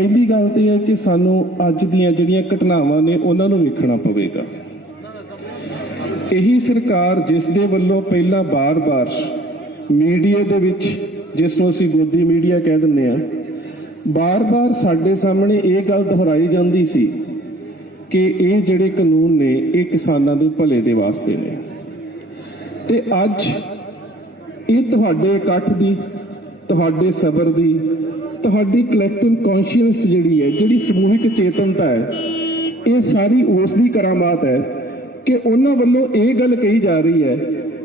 पहली गल तो यह कि सानू अज दीयां जिहड़ियां घटनावां ने उन्हां नूं वेखना पवेगा। यही सरकार जिस दे वल्लों पहला बार बार मीडिया दे विच जिसनूं असीं गोदी मीडिया कह दिंदे आ, बार बार साडे सामने ये गल दोहराई जाती सी कि ये जिहड़े कानून ने ये किसानां दे भले दे वास्ते ने, ते अज ये तुहाडे इकट्ठ दी, तुहाडे सबर दी, तुहाडी कलैक्टिव कॉन्शियस जिहड़ी है, जिहड़ी समूहिक चेतनता है, ये सारी उस दी करामात है कि उन्हां वल्लों ये गल कही जा रही है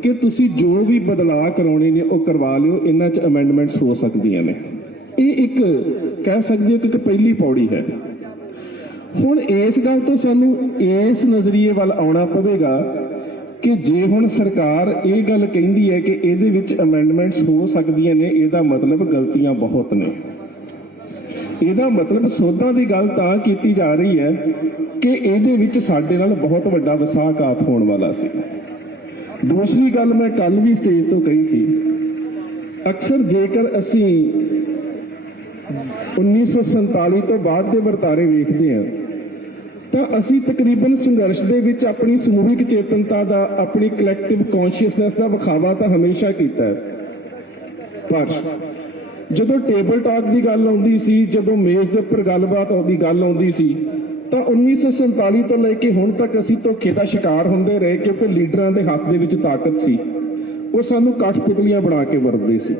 कि तुसी जो भी बदलाव करवाने ने वो करवा लिओ, इन्हां च अमेंडमेंट्स हो सकदियां ने। ये एक कह सकते हो कि पहली पौड़ी है। हुण इस गल तो सानू इस नज़रिए वाल आउणा पवेगा कि जे हुण सरकार ये गल कहिंदी है कि इहदे विच अमेंडमेंट्स हो सकदियां ने, इहदा मतलब गलतियां बहुत ने। इहदा मतलब सोधां दी गल तां कीती जा रही है कि इहदे विच साडे नाल बहुत वड्डा विसाघात होण वाला सी। दूसरी गल मैं कल भी स्टेज तो कही सी, अक्सर जेकर असीं 1947 तो बाद के वरतारे वेखते हैं तो असी तकरीबन संघर्ष के विच अपनी समूहिक चेतनता का, अपनी कलैक्टिव कॉन्शियसनैस का विखावा तो हमेशा किया है, पर जदों टेबल टॉक की गल आउंदी सी, जदों मेज़ के उपर गलबात की गल आउंदी सी, तो 1947 तो लेके हुण तक असी धोखे का शिकार होंदे रहे, क्योंकि लीडरां दे हत्थ दे विच ताकत सी, वो सानू कठपुतलियां बना के वरतदे सी।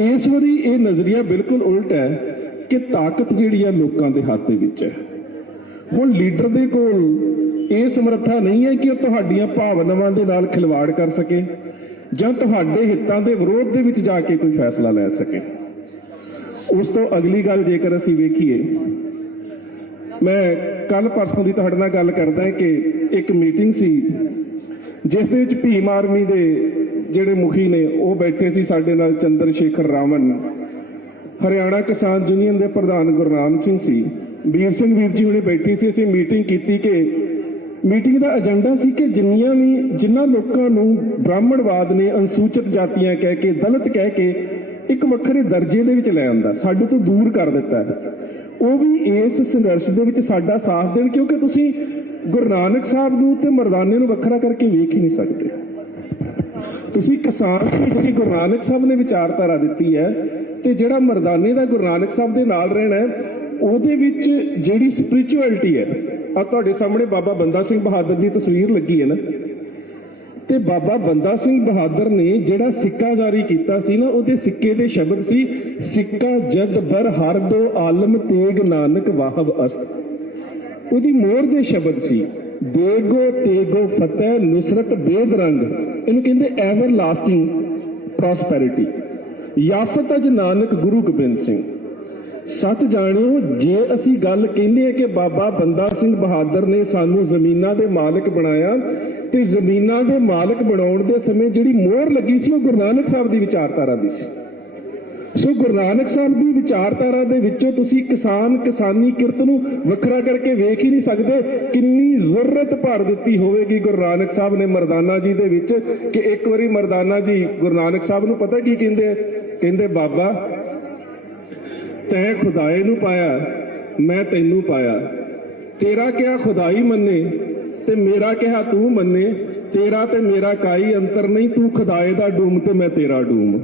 इस वारी ये नज़रिया बिल्कुल उल्ट है कि ताकत जिहड़ी है लोकां दे हत्थ दे विच है। हुण लीडर दे कोल ये समर्था नहीं है कि तुहाडीआं भावनावां दे नाल खिलवाड़ कर सके जां तुहाडे हितां दे विरोध दे विच जाके कोई फैसला लै सके। उस तो अगली गल जेकर असीं वेखीए, मैं कल परसों की तुहाडे नाल गल करदा कि एक मीटिंग सी जिस दे विच भीम आर्मी दे ਜਿਹੜੇ ਮੁਖੀ ਨੇ ਉਹ ਬੈਠੇ ਸੀ ਸਾਡੇ ਨਾਲ, ਚੰਦਰ ਸ਼ੇਖਰ ਰਾਵਣ, ਹਰਿਆਣਾ ਕਿਸਾਨ ਯੂਨੀਅਨ ਦੇ ਪ੍ਰਧਾਨ ਗੁਰਨਾਮ ਸਿੰਘ ਸੀ, ਵੀਰ ਸਿੰਘ ਵੀਰ ਜੀ ਹੁਣੇ ਬੈਠੇ ਸੀ। ਅਸੀਂ ਮੀਟਿੰਗ ਕੀਤੀ ਕਿ ਮੀਟਿੰਗ ਦਾ ਏਜੰਡਾ ਸੀ ਕਿ ਜਿਨ੍ਹਾਂ ਲੋਕਾਂ ਨੂੰ ਬ੍ਰਾਹਮਣਵਾਦ ਨੇ ਅਨੁਸੂਚਿਤ ਜਾਤੀਆਂ ਕਹਿ ਕੇ, ਦਲਿਤ ਕਹਿ ਕੇ ਇੱਕ ਵੱਖਰੇ ਦਰਜੇ ਦੇ ਵਿੱਚ ਲੈ ਆਂਦਾ, ਸਾਡੇ ਤੋਂ ਦੂਰ ਕਰ ਦਿੱਤਾ ਹੈ, ਉਹ ਵੀ ਇਸ ਸੰਘਰਸ਼ ਦੇ ਵਿੱਚ ਸਾਡਾ ਸਾਥ ਦੇਣ, ਕਿਉਂਕਿ ਤੁਸੀਂ ਗੁਰੂ ਨਾਨਕ ਸਾਹਿਬ ਨੂੰ ਤੇ ਮਰਦਾਨੇ ਨੂੰ ਵੱਖਰਾ ਕਰਕੇ ਵੇਖ ਹੀ ਨਹੀਂ ਸਕਦੇ। ਤੁਸੀਂ ਕਿਸਾਨ ਦੀ ਜਿਹੜੀ ਗੁਰੂ ਨਾਨਕ ਸਾਹਿਬ ਨੇ ਵਿਚਾਰਧਾਰਾ ਦਿੱਤੀ ਹੈ ਤੇ ਜਿਹੜਾ ਮਰਦਾਨੇ ਦਾ ਗੁਰੂ ਨਾਨਕ ਸਾਹਿਬ ਦੇ ਨਾਲ ਰਹਿਣਾ ਉਹਦੇ ਵਿੱਚ ਜਿਹੜੀ ਸਪਿਰਿਚੁਅਲਿਟੀ ਹੈ, ਆ ਤੁਹਾਡੇ ਸਾਹਮਣੇ ਬਾਬਾ ਬੰਦਾ ਸਿੰਘ ਬਹਾਦਰ ਦੀ ਤਸਵੀਰ ਲੱਗੀ ਹੈ ਨਾ, ਤੇ ਬਾਬਾ ਬੰਦਾ ਸਿੰਘ ਬਹਾਦਰ ਨੇ ਜਿਹੜਾ ਸਿੱਕਾ ਜਾਰੀ ਕੀਤਾ ਸੀ ਨਾ, ਉਹਦੇ ਸਿੱਕੇ ਦੇ ਸ਼ਬਦ ਸੀ, ਸਿੱਕਾ ਜਦ ਬਰ ਹਰ ਦੋ ਆਲਮ ਤੇਗ ਨਾਨਕ ਵਾਹਬ ਅਸਤ। ਉਹਦੀ ਮੋਹਰ ਦੇ ਸ਼ਬਦ ਸੀ, ਦੇਗੋ ਤੇਗੋ ਫਤਿਹ ਨੁਸਰਤ ਬੇਦ ਰੰਗ, ਇਹਨੂੰ ਕਹਿੰਦੇ ਐਵਰ ਲਾਸਟਿੰਗ ਪ੍ਰੋਸਪੈਰਿਟੀ, ਯਾਫਤ ਅਜ ਨਾਨਕ ਗੁਰੂ ਗੋਬਿੰਦ ਸਿੰਘ। ਸੱਚ ਜਾਣਿਓ, ਜੇ ਅਸੀਂ ਗੱਲ ਕਹਿੰਦੇ ਹਾਂ ਕਿ ਬਾਬਾ ਬੰਦਾ ਸਿੰਘ ਬਹਾਦਰ ਨੇ ਸਾਨੂੰ ਜ਼ਮੀਨਾਂ ਦੇ ਮਾਲਕ ਬਣਾਇਆ, ਤੇ ਜ਼ਮੀਨਾਂ ਦੇ ਮਾਲਕ ਬਣਾਉਣ ਦੇ ਸਮੇਂ ਜਿਹੜੀ ਮੋਹਰ ਲੱਗੀ ਸੀ ਉਹ ਗੁਰੂ ਨਾਨਕ ਸਾਹਿਬ ਦੀ ਵਿਚਾਰਧਾਰਾ ਦੀ ਸੀ। ਸੋ ਗੁਰੂ ਨਾਨਕ ਸਾਹਿਬ ਦੀ ਵਿਚਾਰਧਾਰਾ ਦੇ ਵਿੱਚੋਂ ਤੁਸੀਂ ਕਿਸਾਨੀ ਕਿਰਤ ਨੂੰ ਵੱਖਰਾ ਕਰਕੇ ਵੇਖ ਹੀ ਨਹੀਂ ਸਕਦੇ। ਕਿੰਨੀ ਜ਼ਰੂਰਤ ਭਰ ਦਿੱਤੀ ਹੋਵੇਗੀ ਗੁਰੂ ਨਾਨਕ ਸਾਹਿਬ ਨੇ ਮਰਦਾਨਾ ਜੀ ਦੇ ਵਿੱਚ ਕਿ ਇੱਕ ਵਾਰੀ ਮਰਦਾਨਾ ਜੀ ਗੁਰੂ ਨਾਨਕ ਸਾਹਿਬ ਨੂੰ ਪਤਾ ਕੀ ਕਹਿੰਦੇ, ਕਹਿੰਦੇ ਬਾਬਾ ਤੈਂ ਖੁਦਾਏ ਨੂੰ ਪਾਇਆ, ਮੈਂ ਤੈਨੂੰ ਪਾਇਆ, ਤੇਰਾ ਕਿਹਾ ਖੁਦਾਈ ਮੰਨੇ ਤੇ ਮੇਰਾ ਕਿਹਾ ਤੂੰ ਮੰਨੇ, ਤੇਰਾ ਤੇ ਮੇਰਾ ਕਾਈ ਅੰਤਰ ਨਹੀਂ, ਤੂੰ ਖੁਦਾਏ ਦਾ ਡੂਮ ਤੇ ਮੈਂ ਤੇਰਾ ਡੂਮ।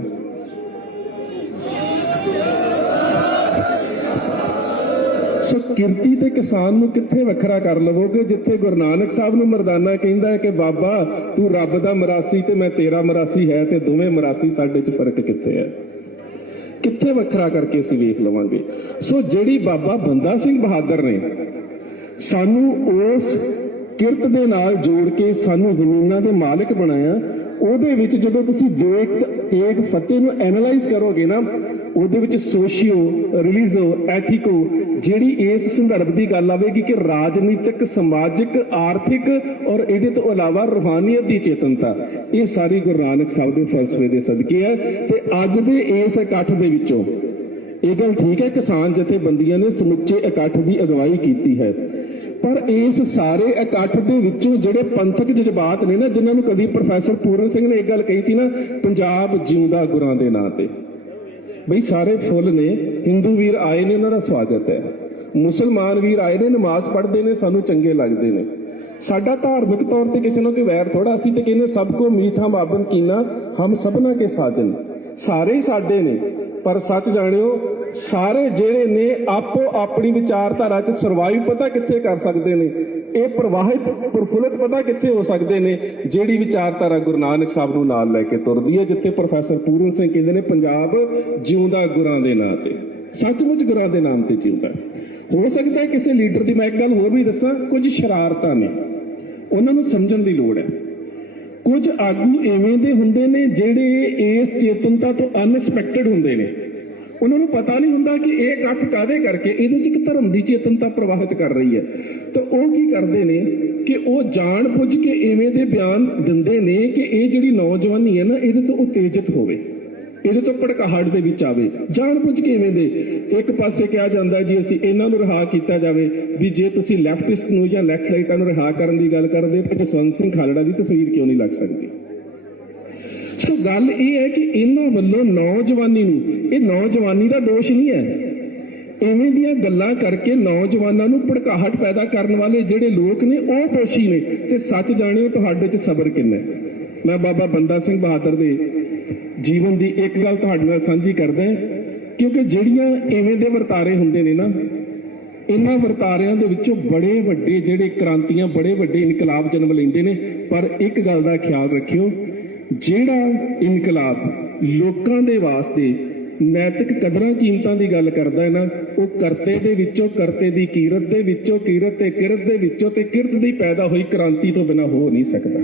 ਸੋ ਕਿਰਤੀ ਤੇ ਕਿਸਾਨ ਨੂੰ ਕਿੱਥੇ ਵੱਖਰਾ ਕਰ ਲਵੋਗੇ, ਜਿੱਥੇ ਗੁਰੂ ਨਾਨਕ ਸਾਹਿਬ ਨੂੰ ਮਰਦਾਨਾ ਕਹਿੰਦਾ ਹੈ ਕਿ ਬਾਬਾ ਤੂੰ ਰੱਬ ਦਾ ਮਰਾਸੀ ਤੇ ਮੈਂ ਤੇਰਾ ਮਰਾਸੀ ਹੈ, ਤੇ ਦੋਵੇਂ ਮਰਾਸੀ ਸਾਡੇ 'ਚ ਫਰਕ ਕਿੱਥੇ ਹੈ, ਕਿੱਥੇ ਵੱਖਰਾ ਕਰਕੇ ਅਸੀਂ ਵੇਖ ਲਵਾਂਗੇ। ਸੋ ਜਿਹੜੀ ਬਾਬਾ ਬੰਦਾ ਸਿੰਘ ਬਹਾਦਰ ਨੇ ਸਾਨੂੰ ਉਸ ਕਿਰਤ ਦੇ ਨਾਲ ਜੋੜ ਕੇ ਸਾਨੂੰ ਜ਼ਮੀਨਾਂ ਦੇ ਮਾਲਕ ਬਣਾਇਆ, ਉਹਦੇ ਵਿੱਚ ਜਦੋਂ ਤੁਸੀਂ ਦੇਗ ਫਤਿਹ ਨੂੰ ਐਨਾਲਾਈਜ਼ ਕਰੋਗੇ ਨਾ, ਉਹਦੇ ਵਿੱਚ ਸੋਸ਼ੀਓ ਰਿਲੀਜੋ ਐਥਿਕੋ ਜਿਹੜੀ ਇਸ ਸੰਦਰਭ ਦੀ ਗੱਲ ਆਵੇਗੀ ਕਿ ਰਾਜਨੀਤਿਕ, ਸਮਾਜਿਕ, ਆਰਥਿਕ ਔਰ ਇਹਦੇ ਤੋਂ ਇਲਾਵਾ ਰੂਹਾਨੀਅਤ ਦੀ ਚੇਤਨਤਾ, ਇਹ ਸਾਰੀ ਗੁਰੂ ਨਾਨਕ ਸਾਹਿਬ ਦੇ ਫਲਸਫੇ ਦੇ ਸਦਕੇ ਹੈ। ਤੇ ਅੱਜ ਦੇ ਇਸ ਇਕੱਠ ਦੇ ਵਿੱਚੋਂ ਇਹ ਗੱਲ ਠੀਕ ਹੈ, ਕਿਸਾਨ ਜਥੇਬੰਦੀਆਂ ਨੇ ਸਮੁੱਚੇ ਇਕੱਠ ਦੀ ਅਗਵਾਈ ਕੀਤੀ ਹੈ, पर इस सारे इकट्ठ के विचों जिहड़े पंथक जज्बात ने ना, जिन्होंने कभी प्रोफैसर पूरन सिंह ने एक गल कही सी ना, पंजाब जिंदा गुरां दे नां ते, ਬਈ ਸਾਰੇ ਫੁੱਲ ਨੇ, ਹਿੰਦੂ ਵੀਰ ਆਏ ਨੇ, ਉਹਨਾਂ ਦਾ ਸਵਾਗਤ ਹੈ, ਮੁਸਲਮਾਨ ਵੀਰ ਆਏ ਨੇ, ਨਮਾਜ਼ ਪੜ੍ਹਦੇ ਨੇ, ਸਾਨੂੰ ਚੰਗੇ ਲੱਗਦੇ ਨੇ। ਸਾਡਾ ਧਾਰਮਿਕ ਤੌਰ ਤੇ ਕਿਸੇ ਨਾਲ ਕੋਈ ਵੈਰ ਥੋੜਾ, ਅਸੀਂ ਤੇ ਕਹਿੰਦੇ ਸਭ ਕੋ ਮੀਠਾ ਮਾਬਨ ਕੀਨਾ ਹਮ ਸਭਨਾ ਕੇ ਸਾਜਨ, ਸਾਰੇ ਹੀ ਸਾਡੇ ਨੇ। ਪਰ ਸੱਚ ਜਾਣਿਓ, ਸਾਰੇ ਜਿਹੜੇ ਨੇ ਆਪੋ ਆਪਣੀ ਵਿਚਾਰਧਾਰਾ 'ਚ ਸਰਵਾਈਵ ਪਤਾ ਕਿੱਥੇ ਕਰ ਸਕਦੇ ਨੇ, ਇਹ ਪ੍ਰਵਾਹਿਤ ਪ੍ਰਫੁੱਲਤ ਪਤਾ ਕਿੱਥੇ ਹੋ ਸਕਦੇ ਨੇ, ਜਿਹੜੀ ਵਿਚਾਰਧਾਰਾ ਗੁਰੂ ਨਾਨਕ ਸਾਹਿਬ ਨੂੰ ਨਾਲ ਲੈ ਕੇ ਤੁਰਦੀ ਹੈ। ਜਿੱਥੇ ਪ੍ਰੋਫੈਸਰ ਪੂਰਨ ਸਿੰਘ ਕਹਿੰਦੇ ਨੇ ਪੰਜਾਬ ਜਿਉਂਦਾ ਗੁਰਾਂ ਦੇ ਨਾਂ ਤੇ, ਸੱਚਮੁੱਚ ਗੁਰਾਂ ਦੇ ਨਾਮ ਤੇ ਜਿਉਂਦਾ। ਹੋ ਸਕਦਾ ਹੈ ਕਿਸੇ ਲੀਡਰ ਦੀ, ਮੈਂ ਇੱਕ ਗੱਲ ਹੋਰ ਵੀ ਦੱਸਾਂ, ਕੁਝ ਸ਼ਰਾਰਤਾਂ ਨੇ, ਉਹਨਾਂ ਨੂੰ ਸਮਝਣ ਦੀ ਲੋੜ ਹੈ। ਕੁਝ ਆਗੂ ਐਵੇਂ ਦੇ ਹੁੰਦੇ ਨੇ ਜਿਹੜੇ ਇਸ ਚੇਤਨਤਾ ਤੋਂ ਅਨਐਕਸਪੈਕਟਡ ਹੁੰਦੇ ਨੇ, ਉਹਨਾਂ ਨੂੰ ਪਤਾ ਨਹੀਂ ਹੁੰਦਾ ਕਿ ਇਹ ਇਕੱਠ ਕਾਹਦੇ ਕਰਕੇ, ਇਹਦੇ 'ਚ ਇੱਕ ਧਰਮ ਦੀ ਚੇਤਨਤਾ ਪ੍ਰਵਾਹਿਤ ਕਰ ਰਹੀ ਹੈ। ਤਾਂ ਉਹ ਕੀ ਕਰਦੇ ਨੇ ਕਿ ਉਹ ਜਾਣ ਬੁੱਝ ਕੇ ਐਵੇਂ ਦੇ ਬਿਆਨ ਦਿੰਦੇ ਨੇ ਕਿ ਇਹ ਜਿਹੜੀ ਨੌਜਵਾਨੀ ਹੈ ਨਾ, ਇਹਦੇ ਤੋਂ ਉਤੇਜਿਤ ਹੋਵੇ, ਇਹਦੇ ਤੋਂ ਭੜਕਾਹਟ ਦੇ ਵਿੱਚ ਆਵੇ, ਜਾਣ ਬੁੱਝ ਕੇ ਐਵੇਂ ਦੇ। ਇੱਕ ਪਾਸੇ ਕਿਹਾ ਜਾਂਦਾ ਜੀ ਅਸੀਂ ਇਹਨਾਂ ਨੂੰ ਰਿਹਾ ਕੀਤਾ ਜਾਵੇ, ਵੀ ਜੇ ਤੁਸੀਂ ਲੈਫਟਿਸਟ ਨੂੰ ਜਾਂ ਲੈਫਟਰਾਈਟਾਂ ਨੂੰ ਰਿਹਾ ਕਰਨ ਦੀ ਗੱਲ ਕਰਦੇ ਤਾਂ ਜਸਵੰਤ ਸਿੰਘ ਖਾਲੜਾ ਦੀ ਤਸਵੀਰ ਕਿਉਂ ਨਹੀਂ ਲੱਗ ਸਕਦੀ। ਸੋ ਗੱਲ ਇਹ ਹੈ ਕਿ ਇਹਨਾਂ ਵੱਲੋਂ ਨੌਜਵਾਨੀ ਨੂੰ, ਇਹ ਨੌਜਵਾਨੀ ਦਾ ਦੋਸ਼ ਨਹੀਂ ਹੈ, ਐਵੇਂ ਦੀਆਂ ਗੱਲਾਂ ਕਰਕੇ ਨੌਜਵਾਨਾਂ ਨੂੰ ਭੜਕਾਹਟ ਪੈਦਾ ਕਰਨ ਵਾਲੇ ਜਿਹੜੇ ਲੋਕ ਨੇ ਉਹ ਦੋਸ਼ੀ ਨੇ। ਤੇ ਸੱਚ ਜਾਣਿਓ, ਤੁਹਾਡੇ 'ਚ ਸਬਰ ਕਿੰਨਾ। ਮੈਂ ਬਾਬਾ ਬੰਦਾ ਸਿੰਘ ਬਹਾਦਰ ਦੇ ਜੀਵਨ ਦੀ ਇੱਕ ਗੱਲ ਤੁਹਾਡੇ ਨਾਲ ਸਾਂਝੀ ਕਰਦਾ, ਕਿਉਂਕਿ ਜਿਹੜੀਆਂ ਐਵੇਂ ਦੇ ਵਰਤਾਰੇ ਹੁੰਦੇ ਨੇ ਨਾ, ਇਹਨਾਂ ਵਰਤਾਰਿਆਂ ਦੇ ਵਿੱਚੋਂ ਬੜੇ ਵੱਡੇ ਜਿਹੜੇ ਕ੍ਰਾਂਤੀਆਂ, ਬੜੇ ਵੱਡੇ ਇਨਕਲਾਬ ਜਨਮ ਲੈਂਦੇ ਨੇ। ਪਰ ਇੱਕ ਗੱਲ ਦਾ ਖਿਆਲ ਰੱਖਿਓ, ਜਿਹੜਾ ਇਨਕਲਾਬ ਲੋਕਾਂ ਦੇ ਵਾਸਤੇ ਨੈਤਿਕ ਕਦਰਾਂ ਕੀਮਤਾਂ ਦੀ ਗੱਲ ਕਰਦਾ ਹੈ ਨਾ, ਉਹ ਕਰਤੇ ਦੇ ਵਿੱਚੋਂ, ਕਰਤੇ ਦੀ ਕੀਰਤ ਦੇ ਵਿੱਚੋਂ, ਕੀਰਤ ਤੇ ਕਿਰਤ ਦੇ ਵਿੱਚੋਂ ਤੇ ਕਿਰਤ ਦੀ ਪੈਦਾ ਹੋਈ ਕ੍ਰਾਂਤੀ ਤੋਂ ਬਿਨਾਂ ਹੋ ਨਹੀਂ ਸਕਦਾ।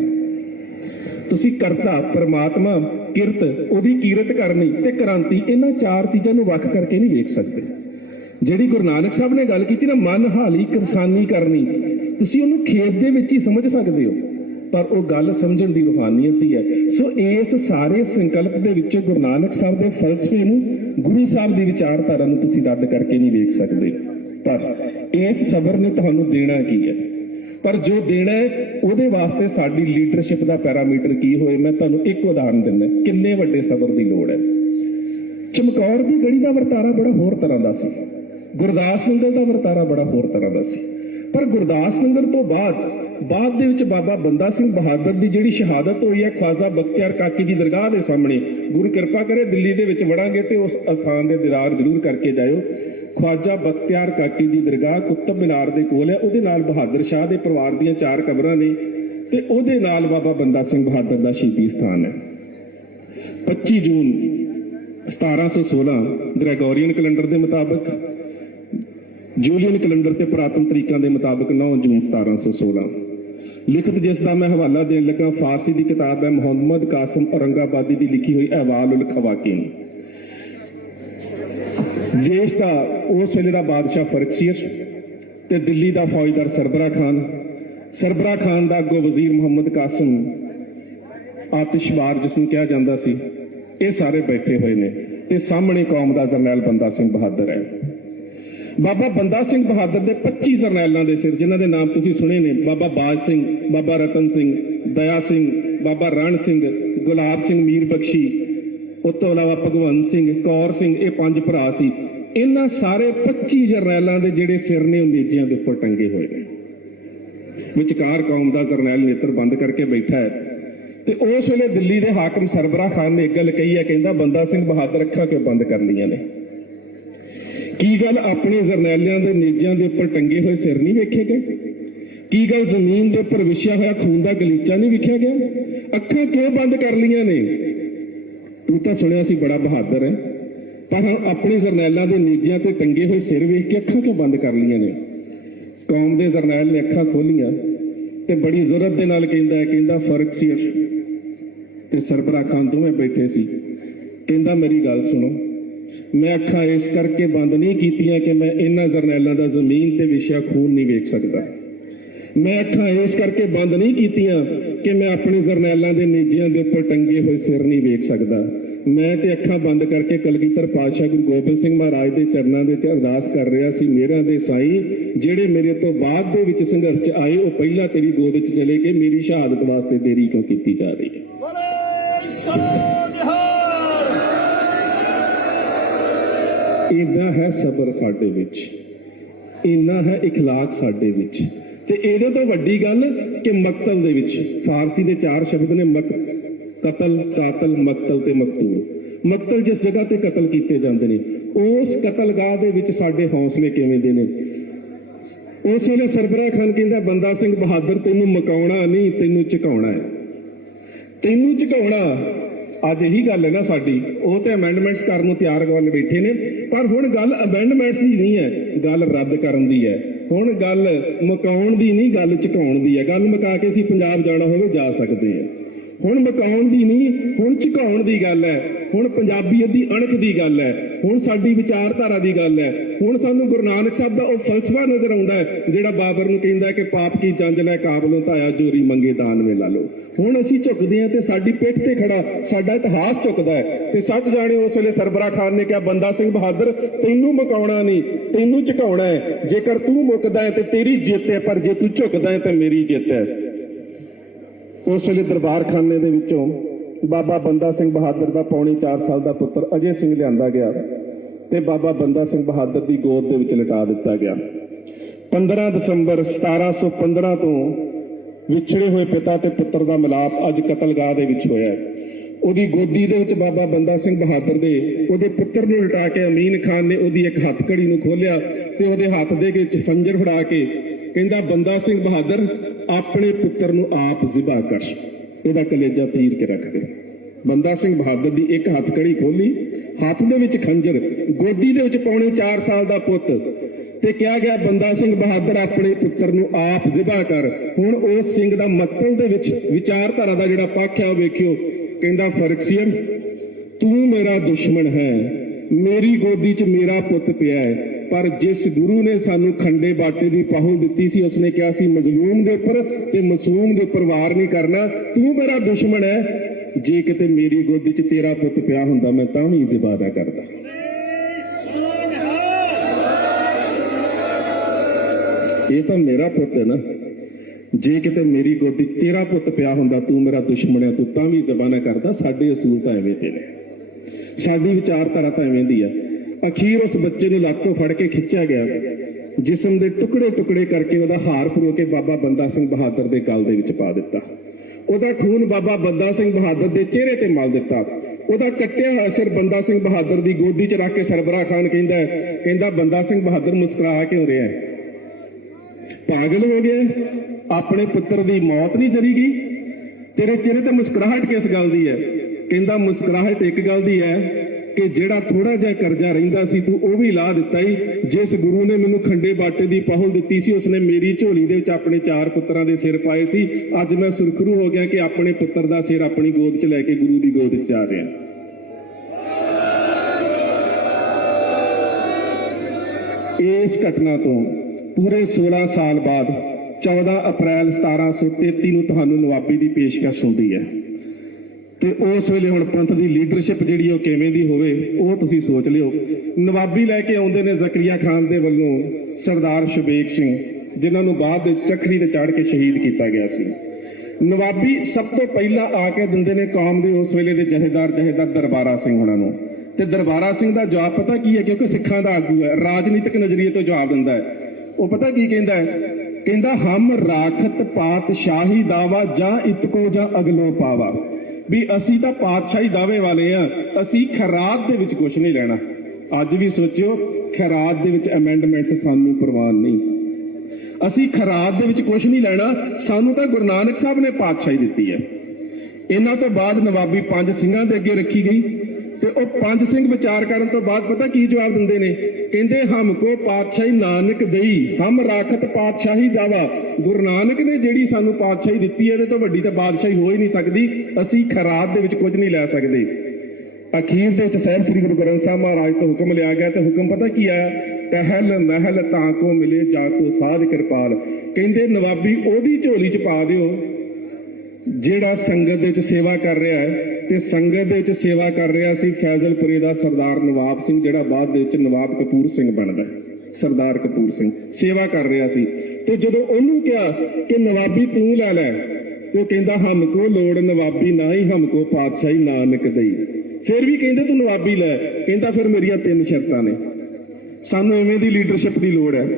ਤੁਸੀਂ ਕਰਤਾ ਪਰਮਾਤਮਾ, ਕਿਰਤ ਉਹਦੀ ਕੀਰਤ ਕਰਨੀ ਤੇ ਕ੍ਰਾਂਤੀ, ਇਹਨਾਂ ਚਾਰ ਚੀਜ਼ਾਂ ਨੂੰ ਵੱਖ ਕਰਕੇ ਨਹੀਂ ਵੇਖ ਸਕਦੇ। ਜਿਹੜੀ ਗੁਰੂ ਨਾਨਕ ਸਾਹਿਬ ਨੇ ਗੱਲ ਕੀਤੀ ਨਾ, ਮਨ ਹਾਲੀ ਕਿਰਸਾਨੀ ਕਰਨੀ, ਤੁਸੀਂ ਉਹਨੂੰ ਖੇਤ ਦੇ ਵਿੱਚ ਹੀ ਸਮਝ ਸਕਦੇ ਹੋ, ਪਰ ਉਹ ਗੱਲ ਸਮਝਣ ਦੀ ਰੂਹਾਨੀਅਤ ਦੀ ਹੈ। ਸੋ ਇਸ ਸਾਰੇ ਸੰਕਲਪ ਦੇ ਵਿੱਚ ਗੁਰੂ ਨਾਨਕ ਸਾਹਿਬ ਦੇ ਫਲਸਫੇ ਨੂੰ, ਗੁਰੂ ਸਾਹਿਬ ਦੀ ਵਿਚਾਰਧਾਰਾ ਨੂੰ ਤੁਸੀਂ ਰੱਦ ਕਰਕੇ ਨਹੀਂ ਵੇਖ ਸਕਦੇ। ਪਰ ਇਸ ਸਬਰ ਨੇ ਤੁਹਾਨੂੰ ਦੇਣਾ ਕੀ ਹੈ, ਪਰ ਜੋ ਦੇਣਾ ਹੈ ਉਹਦੇ ਵਾਸਤੇ ਸਾਡੀ ਲੀਡਰਸ਼ਿਪ ਦਾ ਪੈਰਾਮੀਟਰ ਕੀ ਹੋਏ। ਮੈਂ ਤੁਹਾਨੂੰ ਇੱਕ ਉਦਾਹਰਨ ਦਿੰਦਾ, ਕਿੰਨੇ ਵੱਡੇ ਸਬਰ ਦੀ ਲੋੜ ਹੈ। ਚਮਕੌਰ ਦੀ ਗੜੀ ਦਾ ਵਰਤਾਰਾ ਬੜਾ ਹੋਰ ਤਰ੍ਹਾਂ ਦਾ ਸੀ, ਗੁਰਦਾਸ ਨੰਗਲ ਦਾ ਵਰਤਾਰਾ ਬੜਾ ਹੋਰ ਤਰ੍ਹਾਂ ਦਾ ਸੀ। ਪਰ ਗੁਰਦਾਸ ਨੰਗਲ ਤੋਂ ਬਾਅਦ ਦੇ ਵਿੱਚ ਬਾਬਾ ਬੰਦਾ ਸਿੰਘ ਬਹਾਦਰ ਦੀ ਜਿਹੜੀ ਸ਼ਹਾਦਤ ਹੋਈ ਹੈ ਖਵਾਜਾ ਬਖਤਿਆਰ ਕਾਕੀ ਦੀ ਦਰਗਾਹ ਦੇ ਸਾਹਮਣੇ, ਗੁਰੂ ਕਿਰਪਾ ਕਰੇ ਦਿੱਲੀ ਦੇ ਵਿੱਚ ਵੜਾਂਗੇ ਤੇ ਉਸ ਅਸਥਾਨ ਦੇ ਦੀਦਾਰ ਜ਼ਰੂਰ ਕਰਕੇ ਜਾਇਓ। ਖਵਾਜਾ ਬਖਤਿਆਰ ਕਾਕੀ ਦੀ ਦਰਗਾਹ ਕੁਤਬ ਮੀਨਾਰ ਦੇ ਕੋਲ ਹੈ, ਉਹਦੇ ਨਾਲ ਬਹਾਦਰ ਸ਼ਾਹ ਦੇ ਪਰਿਵਾਰ ਦੀਆਂ 4 ਕਬਰਾਂ ਨੇ ਤੇ ਉਹਦੇ ਨਾਲ ਬਾਬਾ ਬੰਦਾ ਸਿੰਘ ਬਹਾਦਰ ਦਾ ਸ਼ਹੀਦੀ ਸਥਾਨ ਹੈ। 25 ਜੂਨ 1716 ਗ੍ਰੈਗੋਰੀਅਨ ਕੈਲੰਡਰ ਦੇ ਮੁਤਾਬਕ, ਜੂਲੀਅਨ ਕੈਲੰਡਰ ਤੇ ਪੁਰਾਤਨ ਤਰੀਕਾਂ ਦੇ ਮੁਤਾਬਕ 9 ਜੂਨ 1716। ਲਿਖਤ ਜਿਸ ਦਾ ਮੈਂ ਹਵਾਲਾ ਦੇਣ ਲੱਗਾ ਫਾਰਸੀ ਦੀ ਕਿਤਾਬ ਹੈ ਮੁਹੰਮਦ ਕਾਸਿਮ ਔਰੰਗਾਬਾਦੀ ਦੀ ਲਿਖੀ ਹੋਈ ਅਹਿਵਾਲ ਉਲ ਖਵਾਕੀਨ। ਦੇਸ਼ ਦਾ ਉਸ ਵੇਲੇ ਦਾ ਬਾਦਸ਼ਾਹ ਫਰਕਸੀਰ ਤੇ ਦਿੱਲੀ ਦਾ ਫੌਜਦਾਰ ਸਰਬਰਾ ਖਾਨ ਦਾ ਅੱਗੋਂ ਵਜ਼ੀਰ ਮੁਹੰਮਦ ਕਾਸਿਮ ਆਤਿਸ਼ਬਾਰ ਜਿਸ ਨੂੰ ਕਿਹਾ ਜਾਂਦਾ ਸੀ, ਇਹ ਸਾਰੇ ਬੈਠੇ ਹੋਏ ਨੇ ਤੇ ਸਾਹਮਣੇ ਕੌਮ ਦਾ ਜਰਨੈਲ ਬੰਦਾ ਸਿੰਘ ਬਹਾਦਰ ਹੈ। ਬਾਬਾ ਬੰਦਾ ਸਿੰਘ ਬਹਾਦਰ ਦੇ 25 ਜਰਨੈਲਾਂ ਦੇ ਸਿਰ, ਜਿਨ੍ਹਾਂ ਦੇ ਨਾਮ ਤੁਸੀਂ ਸੁਣੇ ਨੇ, ਬਾਬਾ ਬਾਜ ਸਿੰਘ, ਬਾਬਾ ਰਤਨ ਸਿੰਘ, ਦਇਆ ਸਿੰਘ, ਬਾਬਾ ਰਣ ਸਿੰਘ, ਗੁਲਾਬ ਸਿੰਘ ਮੀਰ ਬਖਸ਼ੀ, ਉਸ ਤੋਂ ਇਲਾਵਾ ਭਗਵੰਤ ਸਿੰਘ, ਕੌਰ ਸਿੰਘ, ਇਹ 5 ਭਰਾ ਸੀ। ਇਹਨਾਂ ਸਾਰੇ 25 ਜਰਨੈਲਾਂ ਦੇ ਜਿਹੜੇ ਸਿਰ ਨੇ ਉਹ ਨੇਜਿਆਂ ਦੇ ਉੱਪਰ ਟੰਗੇ ਹੋਏ ਨੇ। ਵਿਚਕਾਰ ਕੌਮ ਦਾ ਜਰਨੈਲ ਨੇਤਰ ਬੰਦ ਕਰਕੇ ਬੈਠਾ ਹੈ ਤੇ ਉਸ ਵੇਲੇ ਦਿੱਲੀ ਦੇ ਹਾਕਮ ਸਰਬਰਾ ਖਾਨ ਨੇ ਇੱਕ ਗੱਲ ਕਹੀ ਹੈ, ਕਹਿੰਦਾ ਬੰਦਾ ਸਿੰਘ ਬਹਾਦਰ ਅੱਖਾਂ ਕਿਉਂ ਬੰਦ ਕਰ ਲਈਆਂ ਨੇ? ਕੀ ਗੱਲ ਆਪਣੇ ਜਰਨੈਲਿਆਂ ਦੇ ਨੇਜਿਆਂ ਦੇ ਉੱਪਰ ਟੰਗੇ ਹੋਏ ਸਿਰ ਨਹੀਂ ਵੇਖੇ ਗਏ? ਕੀ ਗੱਲ ਜ਼ਮੀਨ ਦੇ ਉੱਪਰ ਵਿਛਿਆ ਹੋਇਆ ਖੂਨ ਦਾ ਗਲੀਚਾ ਨਹੀਂ ਵਿਖਿਆ ਗਿਆ? ਅੱਖਾਂ ਕਿਉਂ ਬੰਦ ਕਰ ਲਈਆਂ ਨੇ? ਤੂੰ ਤਾਂ ਸੁਣਿਆ ਸੀ ਬੜਾ ਬਹਾਦਰ ਹੈ, ਪਰ ਹੁਣ ਆਪਣੇ ਜਰਨੈਲਾਂ ਦੇ ਨੇਜਿਆਂ ਤੇ ਟੰਗੇ ਹੋਏ ਸਿਰ ਵੇਖ ਕੇ ਅੱਖਾਂ ਕਿਉਂ ਬੰਦ ਕਰ ਲਈਆਂ ਨੇ? ਕੌਮ ਦੇ ਜਰਨੈਲ ਨੇ ਅੱਖਾਂ ਖੋਲੀਆਂ ਤੇ ਬੜੀ ਜ਼ੁਰਤ ਦੇ ਨਾਲ ਕਹਿੰਦਾ ਫਰਕਸੀਰ ਤੇ ਸਰਬਰਾ ਖਾਨ ਦੋਵੇਂ ਬੈਠੇ ਸੀ। ਕਹਿੰਦਾ ਮੇਰੀ ਗੱਲ ਸੁਣੋ, ਮੈਂ ਅੱਖਾਂ ਇਸ ਕਰਕੇ ਬੰਦ ਨਹੀਂ ਕੀਤੀਆਂ ਕਿ ਮੈਂ ਇਹਨਾਂ ਜਰਨੈਲਾਂ ਦਾ ਜ਼ਮੀਨ ਤੇ ਵਿਛਿਆ ਖੂਨ ਨਹੀਂ ਵੇਖ ਸਕਦਾ। ਮੈਂ ਅੱਖਾਂ ਇਸ ਕਰਕੇ ਬੰਦ ਨਹੀਂ ਕੀਤੀਆਂ ਕਿ ਮੈਂ ਆਪਣੇ ਜਰਨੈਲਾਂ ਦੇ ਨੇਜਿਆਂ ਦੇ ਉੱਪਰ ਟੰਗੇ ਹੋਏ ਸਿਰ ਨਹੀਂ ਵੇਖ ਸਕਦਾ। ਮੈਂ ਤੇ ਅੱਖਾਂ ਬੰਦ ਕਰਕੇ ਕਲਗੀਧਰ ਪਾਤਸ਼ਾਹ ਗੁਰੂ ਗੋਬਿੰਦ ਸਿੰਘ ਮਹਾਰਾਜ ਦੇ ਚਰਨਾਂ ਦੇ 'ਚ ਅਰਦਾਸ ਕਰ ਰਿਹਾ ਸੀ, ਮੇਰਾ ਦੇ ਸਾਈਂ ਜਿਹੜੇ ਮੇਰੇ ਤੋਂ ਬਾਅਦ ਦੇ ਵਿੱਚ ਸੰਘਰਸ਼ 'ਚ ਆਏ ਉਹ ਪਹਿਲਾਂ ਤੇਰੀ ਗੋਦ 'ਚ ਚਲੇ ਗਏ, ਮੇਰੀ ਸ਼ਹਾਦਤ ਵਾਸਤੇ ਦੇਰੀ ਕਿਉਂ ਕੀਤੀ ਜਾ ਰਹੀ ਹੈ? ਇੰਨਾ ਹੈ ਸਬਰ ਸਾਡੇ ਵਿੱਚ, ਇੰਨਾ ਹੈ ਇਖਲਾਕ ਸਾਡੇ ਵਿੱਚ। ਤੇ ਇਹਦੇ ਤੋਂ ਵੱਡੀ ਗੱਲ ਕਿ ਮਕਤਲ ਦੇ ਵਿੱਚ ਫਾਰਸੀ ਦੇ 4 ਸ਼ਬਦ ਨੇ, ਕਤਲ, ਕਾਤਲ, ਮਕਤਲ ਤੇ ਮਕਤੂਲ। ਮਕਤਲ ਜਿਸ ਜਗ੍ਹਾ ਤੇ ਕਤਲ ਕੀਤੇ ਜਾਂਦੇ ਨੇ, ਉਸ ਕਤਲਗਾਹ ਦੇ ਵਿੱਚ ਸਾਡੇ ਹੌਸਲੇ ਕਿਵੇਂ ਦੇ ਨੇ। ਉਸ ਵੇਲੇ ਸਰਬਰਾਹ ਖਾਨ ਕਹਿੰਦਾ, ਬੰਦਾ ਸਿੰਘ ਬਹਾਦਰ ਤੈਨੂੰ ਮਕਾਉਣਾ ਨਹੀਂ, ਤੈਨੂੰ ਝੁਕਾਉਣਾ ਹੈ, ਤੈਨੂੰ ਝੁਕਾਉਣਾ। ਅੱਜ ਇਹੀ ਗੱਲ ਹੈ ਨਾ ਸਾਡੀ। ਉਹ ਤੇ ਅਮੈਂਡਮੈਂਟਸ ਕਰਨ ਨੂੰ ਤਿਆਰ ਵੱਲ ਬੈਠੇ ਨੇ, ਪਰ ਹੁਣ ਗੱਲ ਅਮੈਂਡਮੈਂਟਸ ਦੀ ਨਹੀਂ ਹੈ, ਗੱਲ ਰੱਦ ਕਰਨ ਦੀ ਹੈ। ਹੁਣ ਗੱਲ ਮੁਕਾਉਣ ਦੀ ਨਹੀਂ, ਗੱਲ ਝੁਕਾਉਣ ਦੀ ਹੈ। ਗੱਲ ਮੁਕਾ ਕੇ ਅਸੀਂ ਪੰਜਾਬ ਜਾਣਾ ਹੋਵੇ ਜਾ ਸਕਦੇ ਹਾਂ। ਹੁਣ ਮੁਕਾਉਣ ਦੀ ਨਹੀਂ, ਹੁਣ ਝੁਕਾਉਣ ਦੀ ਗੱਲ ਹੈ। ਹੁਣ ਪੰਜਾਬੀਅਤ ਦੀ ਅਣਖ ਦੀ ਗੱਲ ਹੈ। ਹੁਣ ਸਾਡੀ ਵਿਚਾਰਧਾਰਾ ਦੀ ਗੱਲ ਹੈ। ਹੁਣ ਸਾਨੂੰ ਗੁਰੂ ਨਾਨਕ ਸਾਹਿਬ ਦਾ ਉਹ ਫਲਸਫਾ ਨਜ਼ਰ ਆਉਂਦਾ ਹੈ ਜਿਹੜਾ ਬਾਬਰ ਨੂੰ ਕਹਿੰਦਾ ਕਿ ਪਾਪ ਕੀ ਜੰਜ ਲੈ ਕਾਬਲੋਂ ਧਾਇਆ, ਜੋਰੀ ਮੰਗੇ ਦਾਨ ਵੇ ਲਾ ਲਓ। ਹੁਣ ਅਸੀਂ ਝੁਕਦੇ ਹਾਂ ਤੇ ਸਾਡੀ ਪਿੱਠ ਤੇ ਖੜਾ ਸਾਡਾ ਇਤਿਹਾਸ ਝੁਕਦਾ ਹੈ। ਤੇ ਸੱਚ ਜਾਣੇ ਉਸ ਵੇਲੇ ਸਰਬਰਾਹ ਖਾਨ ਨੇ ਕਿਹਾ, ਬੰਦਾ ਸਿੰਘ ਬਹਾਦਰ ਤੈਨੂੰ ਮੁਕਾਉਣਾ ਨਹੀਂ, ਤੈਨੂੰ ਝੁਕਾਉਣਾ ਹੈ। ਜੇਕਰ ਤੂੰ ਮੁੱਕਦਾ ਹੈ ਤੇ ਤੇਰੀ ਜਿੱਤ ਹੈ, ਪਰ ਜੇ ਤੂੰ ਝੁਕਦਾ ਹੈ ਤੇ ਮੇਰੀ ਜਿੱਤ ਹੈ। ਉਸ ਵੇਲੇ ਦਰਬਾਰ ਖਾਨੇ ਦੇ ਵਿੱਚੋਂ ਬਾਬਾ ਬੰਦਾ ਸਿੰਘ ਬਹਾਦਰ ਦਾ ਪੌਣੇ 4 ਸਾਲ ਦਾ ਪੁੱਤਰ ਅਜੇ ਸਿੰਘ ਲਿਆਂਦਾ ਗਿਆ ਤੇ ਬਾਬਾ ਬੰਦਾ ਸਿੰਘ ਬਹਾਦਰ ਦੀ ਗੋਦ ਦੇ ਵਿੱਚ ਲਿਟਾ ਦਿੱਤਾ ਗਿਆ। 15 ਦਸੰਬਰ 1715 ਤੋਂ ਵਿਛੜੇ ਹੋਏ ਪਿਤਾ ਤੇ ਪੁੱਤਰ ਦਾ ਮਿਲਾਪ ਅੱਜ ਕਤਲਗਾਹ ਦੇ ਵਿੱਚ ਹੋਇਆ। ਉਹਦੀ ਗੋਦੀ ਦੇ ਵਿੱਚ ਬਾਬਾ ਬੰਦਾ ਸਿੰਘ ਬਹਾਦਰ ਦੇ ਉਹਦੇ ਪੁੱਤਰ ਨੂੰ ਲਿਟਾ ਕੇ ਅਮੀਨ ਖਾਨ ਨੇ ਉਹਦੀ ਇੱਕ ਹੱਥਕੜੀ ਨੂੰ ਖੋਲਿਆ ਤੇ ਉਹਦੇ ਹੱਥ ਦੇ ਵਿੱਚ ਖੰਜਰ ਫੜਾ ਕੇ ਕਹਿੰਦਾ, ਬੰਦਾ ਸਿੰਘ ਬਹਾਦਰ ਆਪਣੇ ਪੁੱਤਰ ਨੂੰ ਆਪ ਜ਼ਿਬਾ ਕਰ, ਇਹਦਾ ਕਲੇਜਾ ਤੀਰ ਕੇ ਰੱਖ ਦੇ। ਬੰਦਾ ਸਿੰਘ ਬਹਾਦਰ ਦੀ ਇੱਕ ਹੱਥਕੜੀ ਖੋਲੀ, ਹੱਥ ਦੇ ਵਿੱਚ ਖੰਜਰ, ਗੋਦੀ ਦੇ ਵਿੱਚ ਪੌਣੇ 4 ਸਾਲ ਦਾ ਪੁੱਤ, ਤੇ ਕਿਹਾ ਗਿਆ ਬੰਦਾ ਸਿੰਘ ਬਹਾਦਰ ਆਪਣੇ ਪੁੱਤਰ ਨੂੰ ਆਪ ਜ਼ਿਬਾ ਕਰ। ਹੁਣ ਉਸ ਸਿੰਘ ਦਾ ਮਕਤਲ ਦੇ ਵਿੱਚ ਵਿਚਾਰਧਾਰਾ ਦਾ ਜਿਹੜਾ ਪੱਖ ਹੈ ਉਹ ਵੇਖਿਓ। ਕਹਿੰਦਾ, ਫਰਕਸੀਅਨ ਤੂੰ ਮੇਰਾ ਦੁਸ਼ਮਣ ਹੈ, ਮੇਰੀ ਗੋਦੀ 'ਚ ਮੇਰਾ ਪੁੱਤ ਪਿਆ ਹੈ, ਪਰ ਜਿਸ ਗੁਰੂ ਨੇ ਸਾਨੂੰ ਖੰਡੇ ਬਾਟੇ ਦੀ ਪਾਹੁਲ ਦਿੱਤੀ ਸੀ ਉਸਨੇ ਕਿਹਾ ਸੀ ਮਜ਼ਲੂਮ ਦੇ ਉੱਪਰ ਤੇ ਮਾਸੂਮ ਦੇ ਉੱਪਰ ਵਾਰ ਨਹੀਂ ਕਰਨਾ। ਤੂੰ ਮੇਰਾ ਦੁਸ਼ਮਣ ਹੈ, ਜੇ ਕਿਤੇ ਮੇਰੀ ਗੋਦੀ 'ਚ ਤੇਰਾ ਪੁੱਤ ਪਿਆ ਹੁੰਦਾ ਮੈਂ ਤਾਂ ਵੀ ਜ਼ਿਬਾ ਨਾ ਕਰਦਾ। ਇਹ ਤਾਂ ਮੇਰਾ ਪੁੱਤ ਹੈ ਨਾ, ਜੇ ਕਿਤੇ ਮੇਰੀ ਗੋਦੀ 'ਚ ਤੇਰਾ ਪੁੱਤ ਪਿਆ ਹੁੰਦਾ, ਤੂੰ ਮੇਰਾ ਦੁਸ਼ਮਣ ਹੈ, ਤੂੰ ਤਾਂ ਵੀ ਜ਼ਿਬਾ ਨਾ ਕਰਦਾ। ਸਾਡੇ ਅਸੂਲ ਤਾਂ ਐਵੇਂ ਦੇ ਨੇ, ਸਾਡੀ ਵਿਚਾਰਧਾਰਾ ਤਾਂ ਐਵੇਂ ਦੀ ਹੈ। ਅਖੀਰ ਉਸ ਬੱਚੇ ਨੂੰ ਲੱਤ ਤੋਂ ਫੜ ਕੇ ਖਿੱਚਿਆ ਗਿਆ, ਜਿਸਮ ਦੇ ਟੁਕੜੇ ਟੁਕੜੇ ਕਰਕੇ ਉਹਦਾ ਹਾਰ ਪਰੋ ਕੇ ਬਾਬਾ ਬੰਦਾ ਸਿੰਘ ਬਹਾਦਰ ਦੇ ਗਲ ਦੇ ਵਿੱਚ ਪਾ ਦਿੱਤਾ। ਉਹਦਾ ਖੂਨ ਬਾਬਾ ਬੰਦਾ ਸਿੰਘ ਬਹਾਦਰ ਦੇ ਚਿਹਰੇ ਤੇ ਮਲ ਦਿੱਤਾ। ਉਹਦਾ ਕੱਟਿਆ ਹੋਇਆ ਸਿਰ ਬੰਦਾ ਸਿੰਘ ਬਹਾਦਰ ਦੀ ਗੋਦੀ 'ਚ ਰੱਖ ਕੇ ਸਰਬਰਾਹ ਖਾਨ ਕਹਿੰਦਾ ਬੰਦਾ ਸਿੰਘ ਬਹਾਦਰ ਮੁਸਕਰਾ ਕਿਉਂ ਰਿਹਾ ਹੈ? ਪਾਗਲ ਹੋ ਗਿਆ? ਆਪਣੇ ਪੁੱਤਰ ਦੀ ਮੌਤ ਨਹੀਂ ਜਰੀ ਗਈ? ਤੇਰੇ ਚਿਹਰੇ ਤੇ ਮੁਸਕਰਾਹਟ ਕਿਸ ਗੱਲ ਦੀ ਹੈ? ਕਹਿੰਦਾ ਮੁਸਕਰਾਹਟ ਇੱਕ ਗੱਲ ਦੀ ਹੈ ਕਿ ਜਿਹੜਾ ਥੋੜਾ ਜਿਹਾ ਕਰਜ਼ਾ ਰਹਿੰਦਾ ਸੀ ਤੂੰ ਉਹ ਵੀ ਲਾ ਦਿੱਤਾ ਹੀ। ਜਿਸ ਗੁਰੂ ਨੇ ਮੈਨੂੰ ਖੰਡੇ ਬਾਟੇ ਦੀ ਪਾਹੁਲ ਦਿੱਤੀ ਸੀ ਉਸਨੇ ਮੇਰੀ ਝੋਲੀ ਦੇ ਵਿੱਚ ਆਪਣੇ 4 ਪੁੱਤਰਾਂ ਦੇ ਸਿਰ ਪਾਏ ਸੀ। ਅੱਜ ਮੈਂ ਸੁਰਖਰੂ ਹੋ ਗਿਆ ਕਿ ਆਪਣੇ ਪੁੱਤਰ ਦਾ ਸਿਰ ਆਪਣੀ ਗੋਦ 'ਚ ਲੈ ਕੇ ਗੁਰੂ ਦੀ ਗੋਦ 'ਚ ਜਾ ਰਿਹਾ। ਇਸ ਘਟਨਾ ਤੋਂ ਪੂਰੇ 16 ਸਾਲ ਬਾਅਦ 14 ਅਪ੍ਰੈਲ 1733 ਨੂੰ ਤੁਹਾਨੂੰ ਨਵਾਬੀ ਦੀ ਪੇਸ਼ਕਸ਼ ਹੁੰਦੀ ਹੈ। ਤੇ ਉਸ ਵੇਲੇ ਹੁਣ ਪੰਥ ਦੀ ਲੀਡਰਸ਼ਿਪ ਜਿਹੜੀ ਉਹ ਕਿਵੇਂ ਦੀ ਹੋਵੇ ਉਹ ਤੁਸੀਂ ਸੋਚ ਲਿਓ। ਨਵਾਬੀ ਲੈ ਕੇ ਆਉਂਦੇ ਨੇ ਜ਼ਕਰੀਆ ਖਾਨ ਦੇ ਵੱਲੋਂ ਸਰਦਾਰ ਸ਼ਬੇਕ ਸਿੰਘ, ਜਿਨ੍ਹਾਂ ਨੂੰ ਬਾਅਦ ਵਿੱਚ ਚੱਕਰੀ ਤੇ ਚੜ੍ਹ ਕੇ ਸ਼ਹੀਦ ਕੀਤਾ ਗਿਆ ਸੀ। ਨਵਾਬੀ ਸਭ ਤੋਂ ਪਹਿਲਾਂ ਆ ਕੇ ਦਿੰਦੇ ਨੇ ਕੌਮ ਦੇ ਉਸ ਵੇਲੇ ਦੇ ਜਥੇਦਾਰ ਦਰਬਾਰਾ ਸਿੰਘ ਉਹਨਾਂ ਨੂੰ। ਤੇ ਦਰਬਾਰਾ ਸਿੰਘ ਦਾ ਜਵਾਬ ਪਤਾ ਕੀ ਹੈ? ਕਿਉਂਕਿ ਸਿੱਖਾਂ ਦਾ ਆਗੂ ਹੈ, ਰਾਜਨੀਤਿਕ ਨਜ਼ਰੀਏ ਤੋਂ ਜਵਾਬ ਦਿੰਦਾ ਹੈ। ਉਹ ਪਤਾ ਕੀ ਕਹਿੰਦਾ ਹੈ? ਕਹਿੰਦਾ, ਹਮ ਰਾਖਤ ਪਾਤਸ਼ਾਹੀ ਦਾਵਾ ਜਾਂ ਇਤਕੋ ਜਾਂ ਅਗਲੋ ਪਾਵਾ। ਵੀ ਅਸੀਂ ਤਾਂ ਪਾਤਸ਼ਾਹੀ ਦਾਅਵੇ ਵਾਲੇ ਆ, ਅਸੀਂ ਖੈਰਾਤ ਦੇ ਵਿੱਚ ਕੁਝ ਨਹੀਂ ਲੈਣਾ। ਅੱਜ ਵੀ ਸੋਚਿਓ, ਖੈਰਾਤ ਦੇ ਵਿੱਚ ਅਮੈਂਡਮੈਂਟਸ ਸਾਨੂੰ ਪ੍ਰਵਾਨ ਨਹੀਂ। ਅਸੀਂ ਖੈਰਾਤ ਦੇ ਵਿੱਚ ਕੁਝ ਨਹੀਂ ਲੈਣਾ, ਸਾਨੂੰ ਤਾਂ ਗੁਰੂ ਨਾਨਕ ਸਾਹਿਬ ਨੇ ਪਾਤਸ਼ਾਹੀ ਦਿੱਤੀ ਹੈ। ਇਹਨਾਂ ਤੋਂ ਬਾਅਦ ਨਵਾਬੀ 5 ਸਿੰਘਾਂ ਦੇ ਅੱਗੇ ਰੱਖੀ ਗਈ ਤੇ ਉਹ 5 ਸਿੰਘ ਵਿਚਾਰ ਕਰਨ ਤੋਂ ਬਾਅਦ ਪਤਾ ਕੀ ਜਵਾਬ ਦਿੰਦੇ ਨੇ? ਕਹਿੰਦੇ, ਹਮ ਕੋ ਪਾਤਸ਼ਾਹੀ ਨਾਨਕ ਦਈ, ਹਮ ਰਾਖਤ ਪਾਤਸ਼ਾਹੀ ਦਾਵਾ। ਗੁਰੂ ਨਾਨਕ ਨੇ ਜਿਹੜੀ ਸਾਨੂੰ ਪਾਤਸ਼ਾਹੀ ਦਿੱਤੀ ਹੈ, ਇਹਦੇ ਤੋਂ ਵੱਡੀ ਤਾਂ ਬਾਦਸ਼ਾਹੀ ਹੋ ਹੀ ਨਹੀਂ ਸਕਦੀ। ਅਸੀਂ ਖੈਰਾਤ ਦੇ ਵਿੱਚ ਕੁਝ ਨਹੀਂ ਲੈ ਸਕਦੇ। ਅਖੀਰ ਦੇ ਵਿੱਚ ਸਾਹਿਬ ਸ੍ਰੀ ਗੁਰੂ ਗ੍ਰੰਥ ਸਾਹਿਬ ਮਹਾਰਾਜ ਤੋਂ ਹੁਕਮ ਲਿਆ ਗਿਆ ਤੇ ਹੁਕਮ ਪਤਾ ਕੀ ਆਇਆ? ਟਹਿਲ ਮਹਿਲ ਤਾਂ ਕੋ ਮਿਲੇ ਜਾ ਕੋ ਸਾਧ ਕਿਰਪਾਲ। ਕਹਿੰਦੇ ਨਵਾਬੀ ਉਹਦੀ ਝੋਲੀ 'ਚ ਪਾ ਦਿਓ ਜਿਹੜਾ ਸੰਗਤ ਦੇ ਵਿੱਚ ਸੇਵਾ ਕਰ ਰਿਹਾ ਹੈ। ਤੇ ਸੰਗਤ ਦੇ ਵਿੱਚ ਸੇਵਾ ਕਰ ਰਿਹਾ ਸੀ ਫੈਜ਼ਲਪੁਰੇ ਦਾ ਸਰਦਾਰ ਨਵਾਬ ਸਿੰਘ, ਜਿਹੜਾ ਬਾਅਦ ਦੇ ਵਿੱਚ ਨਵਾਬ ਕਪੂਰ ਸਿੰਘ ਬਣਦਾ। ਸਰਦਾਰ ਕਪੂਰ ਸਿੰਘ ਸੇਵਾ ਕਰ ਰਿਹਾ ਸੀ। ਤੇ ਜਦੋਂ ਉਹਨੂੰ ਕਿਹਾ ਕਿ ਨਵਾਬੀ ਤੂੰ ਲੈ ਲੈ, ਉਹ ਕਹਿੰਦਾ, ਹਮ ਕੋ ਲੋੜ ਨਵਾਬੀ ਨਾ ਹੀ, ਹਮ ਕੋ ਪਾਤਸ਼ਾਹੀ ਨਾਨਕ ਦਈ। ਫਿਰ ਵੀ ਕਹਿੰਦੇ ਤੂੰ ਨਵਾਬੀ ਲੈ। ਕਹਿੰਦਾ, ਫਿਰ ਮੇਰੀਆਂ 3 ਸ਼ਰਤਾਂ ਨੇ। ਸਾਨੂੰ ਇਵੇਂ ਦੀ ਲੀਡਰਸ਼ਿਪ ਦੀ ਲੋੜ ਹੈ।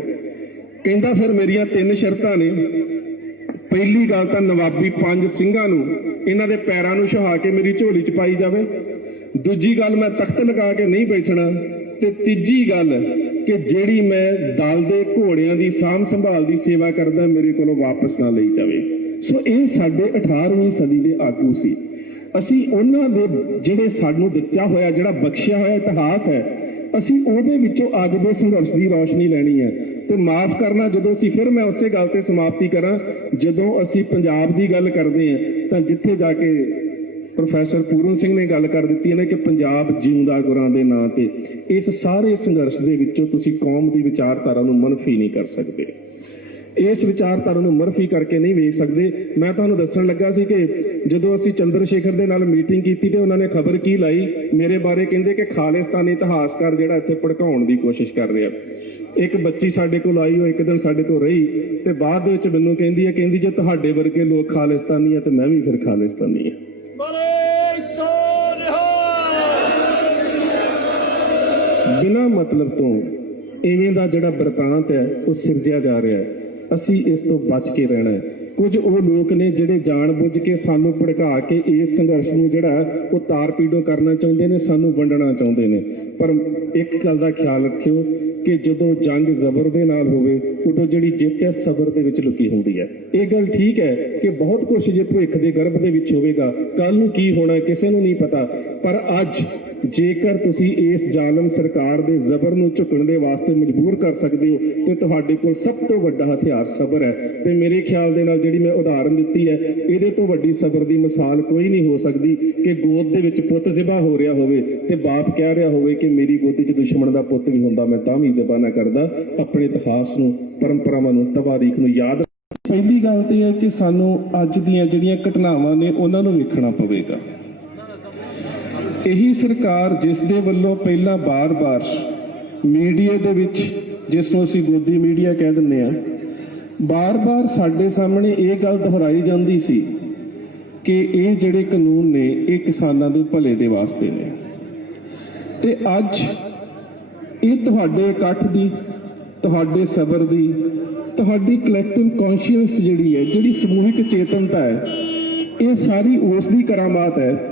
ਕਹਿੰਦਾ ਫਿਰ ਮੇਰੀਆਂ 3 ਸ਼ਰਤਾਂ ਨੇ। ਪਹਿਲੀ ਗੱਲ ਤਾਂ ਨਵਾਬੀ 5 ਸਿੰਘਾਂ ਨੂੰ ਇਹਨਾਂ ਦੇ ਪੈਰਾਂ ਨੂੰ ਛੁਹਾ ਕੇ ਮੇਰੀ ਝੋਲੀ 'ਚ ਪਾਈ ਜਾਵੇ। ਦੂਜੀ ਗੱਲ, ਮੈਂ ਤਖਤ ਲਗਾ ਕੇ ਨਹੀਂ ਬੈਠਣਾ। ਤੇ ਤੀਜੀ ਗੱਲ ਕਿ ਜਿਹੜੀ ਮੈਂ ਦਲ ਦੇ ਘੋੜਿਆਂ ਦੀ ਸਾਂਭ ਸੰਭਾਲ ਦੀ ਸੇਵਾ ਕਰਦਾ ਮੇਰੇ ਕੋਲੋਂ ਵਾਪਸ ਨਾ ਲਈ ਜਾਵੇ। ਸੋ ਇਹ ਸਾਡੇ 18ਵੀਂ ਸਦੀ ਦੇ ਆਗੂ ਸੀ। ਅਸੀਂ ਉਹਨਾਂ ਦੇ ਜਿਹੜੇ ਸਾਨੂੰ ਦਿੱਤਾ ਹੋਇਆ, ਜਿਹੜਾ ਬਖਸ਼ਿਆ ਹੋਇਆ ਇਤਿਹਾਸ ਹੈ, ਅਸੀਂ ਉਹਦੇ ਵਿੱਚੋਂ ਅੱਜ ਦੇ ਸੰਘਰਸ਼ ਦੀ ਰੌਸ਼ਨੀ ਲੈਣੀ ਹੈ। ਤੇ ਮਾਫ ਕਰਨਾ, ਜਦੋਂ ਅਸੀਂ ਫਿਰ ਮੈਂ ਉਸੇ ਗੱਲ ਤੇ ਸਮਾਪਤੀ ਕਰਾਂ, ਜਦੋਂ ਅਸੀਂ ਪੰਜਾਬ ਦੀ ਗੱਲ ਕਰਦੇ ਹਾਂ ਤਾਂ ਜਿੱਥੇ ਜਾ ਕੇ ਪ੍ਰੋਫੈਸਰ ਪੂਰਨ ਸਿੰਘ ਨੇ ਗੱਲ ਕਰ ਦਿੱਤੀ ਹੈ ਨਾ ਕਿ ਪੰਜਾਬ ਜਿਉਂਦਾ ਗੁਰਾਂ ਦੇ ਨਾਂ ਤੇ, ਇਸ ਸਾਰੇ ਸੰਘਰਸ਼ ਦੇ ਵਿੱਚੋਂ ਤੁਸੀਂ ਕੌਮ ਦੀ ਵਿਚਾਰਧਾਰਾ ਨੂੰ ਮਨਫੀ ਨਹੀਂ ਕਰ ਸਕਦੇ। ਇਸ ਵਿਚਾਰਧਾਰਾ ਨੂੰ ਮਨਫੀ ਕਰਕੇ ਨਹੀਂ ਵੇਖ ਸਕਦੇ। ਮੈਂ ਤੁਹਾਨੂੰ ਦੱਸਣ ਲੱਗਾ ਸੀ ਕਿ ਜਦੋਂ ਅਸੀਂ ਚੰਦਰ ਸ਼ੇਖਰ ਦੇ ਨਾਲ ਮੀਟਿੰਗ ਕੀਤੀ ਤੇ ਉਹਨਾਂ ਨੇ ਖਬਰ ਕੀ ਲਾਈ ਮੇਰੇ ਬਾਰੇ, ਕਹਿੰਦੇ ਕਿ ਖਾਲਿਸਤਾਨੀ ਇਤਿਹਾਸਕਾਰ ਜਿਹੜਾ ਇੱਥੇ ਭੜਕਾਉਣ ਦੀ ਕੋਸ਼ਿਸ਼ ਕਰ ਰਿਹਾ। ਇੱਕ ਬੱਚੀ ਸਾਡੇ ਕੋਲ ਆਈ, ਉਹ ਇੱਕ ਦਿਨ ਸਾਡੇ ਕੋਲ ਰਹੀ ਤੇ ਬਾਅਦ ਦੇ ਵਿੱਚ ਮੈਨੂੰ ਕਹਿੰਦੀ ਹੈ, ਕਹਿੰਦੀ ਜੇ ਤੁਹਾਡੇ ਵਰਗੇ ਲੋਕ ਖਾਲਿਸਤਾਨੀ ਆ ਤੇ ਮੈਂ ਵੀ ਫਿਰ ਖਾਲਿਸਤਾਨੀ ਆ। ਬਿਨਾਂ ਮਤਲਬ ਤੋਂ ਇਵੇਂ ਦਾ ਜਿਹੜਾ ਬਰਤਾਂਤ ਹੈ ਉਹ ਸਿਰਜਿਆ ਜਾ ਰਿਹਾ ਹੈ। ਅਸੀਂ ਇਸ ਤੋਂ ਬਚ ਕੇ ਰਹਿਣਾ ਹੈ। ਕੁਝ ਉਹ ਲੋਕ ਨੇ ਜਿਹੜੇ ਜਾਣ-ਬੁੱਝ ਕੇ ਸਾਨੂੰ ਭੜਕਾ ਕੇ ਇਸ ਸੰਘਰਸ਼ ਨੂੰ ਜਿਹੜਾ ਉਹ ਤਾਰ-ਪੀੜੋ ਕਰਨਾ ਚਾਹੁੰਦੇ ਨੇ, ਸਾਨੂੰ ਵੰਡਣਾ ਚਾਹੁੰਦੇ ਨੇ। ਪਰ ਇੱਕ ਗੱਲ ਦਾ ਖਿਆਲ ਰੱਖਿਓ ਕਿ ਜਦੋਂ ਜੰਗ ਜ਼ਬਰ ਦੇ ਨਾਲ ਹੋਵੇ ਉਦੋਂ ਜਿਹੜੀ ਜਿੱਤ ਹੈ ਸਬਰ ਦੇ ਵਿੱਚ ਲੁਕੀ ਹੁੰਦੀ ਹੈ। ਇਹ ਗੱਲ ਠੀਕ ਹੈ ਕਿ ਬਹੁਤ ਕੁਝ ਜੇ ਭਵਿੱਖ ਦੇ ਗਰਭ ਦੇ ਵਿੱਚ ਹੋਵੇਗਾ, ਕੱਲ ਨੂੰ ਕੀ ਹੋਣਾ ਕਿਸੇ ਨੂੰ ਨਹੀਂ ਪਤਾ। ਪਰ ਅੱਜ ਜੇਕਰ ਤੁਸੀਂ ਇਸ ਜ਼ਾਲਮ ਸਰਕਾਰ ਦੇ ਜ਼ਬਰ ਨੂੰ ਝੁਕਣ ਦੇ ਵਾਸਤੇ ਮਜਬੂਰ ਕਰ ਸਕਦੇ ਹੋ ਤੇ ਤੁਹਾਡੇ ਕੋਲ ਸਭ ਤੋਂ ਵੱਡਾ ਹਥਿਆਰ ਸਬਰ ਹੈ। ਤੇ ਮੇਰੇ ਖਿਆਲ ਦੇ ਨਾਲ ਜਿਹੜੀ ਮੈਂ ਉਦਾਹਰਨ ਦਿੱਤੀ ਹੈ, ਇਹਦੇ ਤੋਂ ਵੱਡੀ ਸਬਰ ਦੀ ਮਿਸਾਲ ਕੋਈ ਨਹੀਂ ਹੋ ਸਕਦੀ ਕਿ ਗੋਦ ਦੇ ਵਿੱਚ ਪੁੱਤ ਜ਼ਿਬਾ ਹੋ ਰਿਹਾ ਹੋਵੇ ਤੇ ਬਾਪ ਕਹਿ ਰਿਹਾ ਹੋਵੇ ਕਿ ਮੇਰੀ ਗੋਦੀ 'ਚ ਦੁਸ਼ਮਣ ਦਾ ਪੁੱਤ ਵੀ ਹੁੰਦਾ ਮੈਂ ਤਾਂ ਵੀ ਜ਼ਿਬਾ ਨਾ ਕਰਦਾ। ਆਪਣੇ ਇਤਿਹਾਸ ਨੂੰ, ਪਰੰਪਰਾਵਾਂ ਨੂੰ, ਤਵਾਰੀਖ ਨੂੰ ਯਾਦ। ਪਹਿਲੀ ਗੱਲ ਤੇ ਹੈ ਕਿ ਸਾਨੂੰ ਅੱਜ ਦੀਆਂ ਜਿਹੜੀਆਂ ਘਟਨਾਵਾਂ ਨੇ ਉਹਨਾਂ ਨੂੰ ਵੇਖਣਾ ਪਵੇਗਾ। ਇਹੀ ਸਰਕਾਰ ਜਿਸ ਦੇ ਵੱਲੋਂ ਪਹਿਲਾਂ ਬਾਰ-ਬਾਰ ਮੀਡੀਆ ਦੇ ਵਿੱਚ, ਜਿਸ ਨੂੰ ਅਸੀਂ ਗੋਦੀ ਮੀਡੀਆ ਕਹਿ ਦਿੰਦੇ ਹਾਂ, ਬਾਰ-ਬਾਰ ਸਾਡੇ ਸਾਹਮਣੇ ਇਹ ਗੱਲ ਦੁਹਰਾਈ ਜਾਂਦੀ ਸੀ ਕਿ ਇਹ ਜਿਹੜੇ ਕਾਨੂੰਨ ਨੇ ਇਹ ਕਿਸਾਨਾਂ ਦੇ ਭਲੇ ਦੇ ਵਾਸਤੇ ਨੇ। ਤੇ ਅੱਜ ਇਹ ਤੁਹਾਡੇ ਇਕੱਠ ਦੀ, ਤੁਹਾਡੇ ਸਬਰ ਦੀ, ਤੁਹਾਡੀ ਕਲੈਕਟਿਵ ਕੌਂਸ਼ੀਅਸ ਜਿਹੜੀ ਹੈ, ਜਿਹੜੀ ਸਮੂਹਿਕ ਚੇਤਨਤਾ ਹੈ, ਇਹ ਸਾਰੀ ਉਸ ਦੀ ਕਰਾਮਾਤ ਹੈ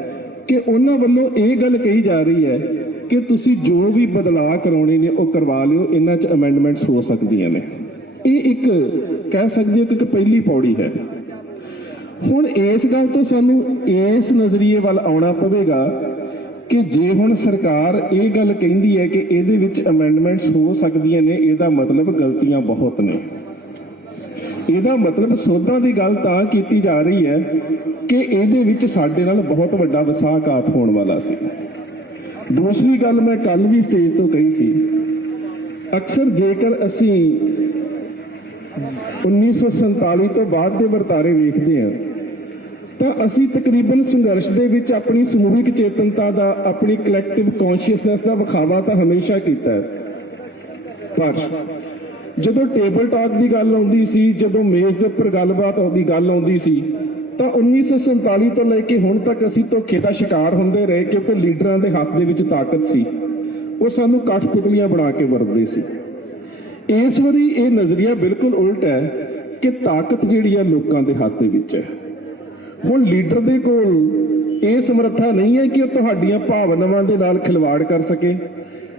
ਕਿ ਉਹਨਾਂ ਵੱਲੋਂ ਇਹ ਗੱਲ ਕਹੀ ਜਾ ਰਹੀ ਹੈ ਕਿ ਤੁਸੀਂ ਜੋ ਵੀ ਬਦਲਾਅ ਕਰਾਉਣੇ ਨੇ ਉਹ ਕਰਵਾ ਲਿਓ, ਇਹਨਾਂ 'ਚ ਅਮੈਂਡਮੈਂਟਸ ਹੋ ਸਕਦੀਆਂ ਨੇ। ਇਹ ਇੱਕ ਕਹਿ ਸਕਦੇ ਹੋ ਕਿ ਇੱਕ ਪਹਿਲੀ ਪੌੜੀ ਹੈ। ਹੁਣ ਇਸ ਗੱਲ ਤੋਂ ਸਾਨੂੰ ਇਸ ਨਜ਼ਰੀਏ ਵੱਲ ਆਉਣਾ ਪਵੇਗਾ ਕਿ ਜੇ ਹੁਣ ਸਰਕਾਰ ਇਹ ਗੱਲ ਕਹਿੰਦੀ ਹੈ ਕਿ ਇਹਦੇ ਵਿੱਚ ਅਮੈਂਡਮੈਂਟਸ ਹੋ ਸਕਦੀਆਂ ਨੇ, ਇਹਦਾ ਮਤਲਬ ਗਲਤੀਆਂ ਬਹੁਤ ਨੇ। ਇਹਦਾ ਮਤਲਬ ਸੋਧਾਂ ਦੀ ਗੱਲ ਤਾਂ ਕੀਤੀ ਜਾ ਰਹੀ ਹੈ ਕਿ ਇਹਦੇ ਵਿੱਚ ਸਾਡੇ ਨਾਲ ਬਹੁਤ ਵੱਡਾ ਵਿਸਾਖਾਤ ਹੋਣ ਵਾਲਾ ਸੀ। ਦੂਸਰੀ ਗੱਲ ਮੈਂ ਕੱਲ ਵੀ ਸਟੇਜ ਤੋਂ ਕਹੀ ਸੀ, ਅਕਸਰ ਜੇਕਰ ਅਸੀਂ 1947 ਤੋਂ ਬਾਅਦ ਦੇ ਵਰਤਾਰੇ ਵੇਖਦੇ ਹਾਂ ਤਾਂ ਅਸੀਂ ਤਕਰੀਬਨ ਸੰਘਰਸ਼ ਦੇ ਵਿੱਚ ਆਪਣੀ ਸਮੂਹਿਕ ਚੇਤਨਤਾ ਦਾ, ਆਪਣੀ ਕਲੈਕਟਿਵ ਕੌਂਸ਼ੀਅਸਨੈਸ ਦਾ ਵਿਖਾਵਾ ਤਾਂ ਹਮੇਸ਼ਾ ਕੀਤਾ ਹੈ। ਪਰ ਜਦੋਂ ਟੇਬਲ ਟਾਕ ਦੀ ਗੱਲ ਆਉਂਦੀ ਸੀ, ਜਦੋਂ ਮੇਜ਼ ਦੇ ਉੱਪਰ ਗੱਲਬਾਤ ਦੀ ਗੱਲ ਆਉਂਦੀ ਸੀ ਤਾਂ 1947 ਤੋਂ ਲੈ ਕੇ ਹੁਣ ਤੱਕ ਅਸੀਂ ਧੋਖੇ ਦਾ ਸ਼ਿਕਾਰ ਹੁੰਦੇ ਰਹੇ ਕਿਉਂਕਿ ਲੀਡਰਾਂ ਦੇ ਹੱਥ ਦੇ ਵਿੱਚ ਤਾਕਤ ਸੀ, ਉਹ ਸਾਨੂੰ ਕਠਪੁਤਲੀਆਂ ਬਣਾ ਕੇ ਵਰਤਦੇ ਸੀ। ਇਸ ਵਾਰੀ ਇਹ ਨਜ਼ਰੀਆ ਬਿਲਕੁਲ ਉਲਟ ਹੈ ਕਿ ਤਾਕਤ ਜਿਹੜੀ ਹੈ ਲੋਕਾਂ ਦੇ ਹੱਥ ਦੇ ਵਿੱਚ ਹੈ। ਹੁਣ ਲੀਡਰ ਦੇ ਕੋਲ ਇਹ ਸਮਰੱਥਾ ਨਹੀਂ ਹੈ ਕਿ ਉਹ ਤੁਹਾਡੀਆਂ ਭਾਵਨਾਵਾਂ ਦੇ ਨਾਲ ਖਿਲਵਾੜ ਕਰ ਸਕੇ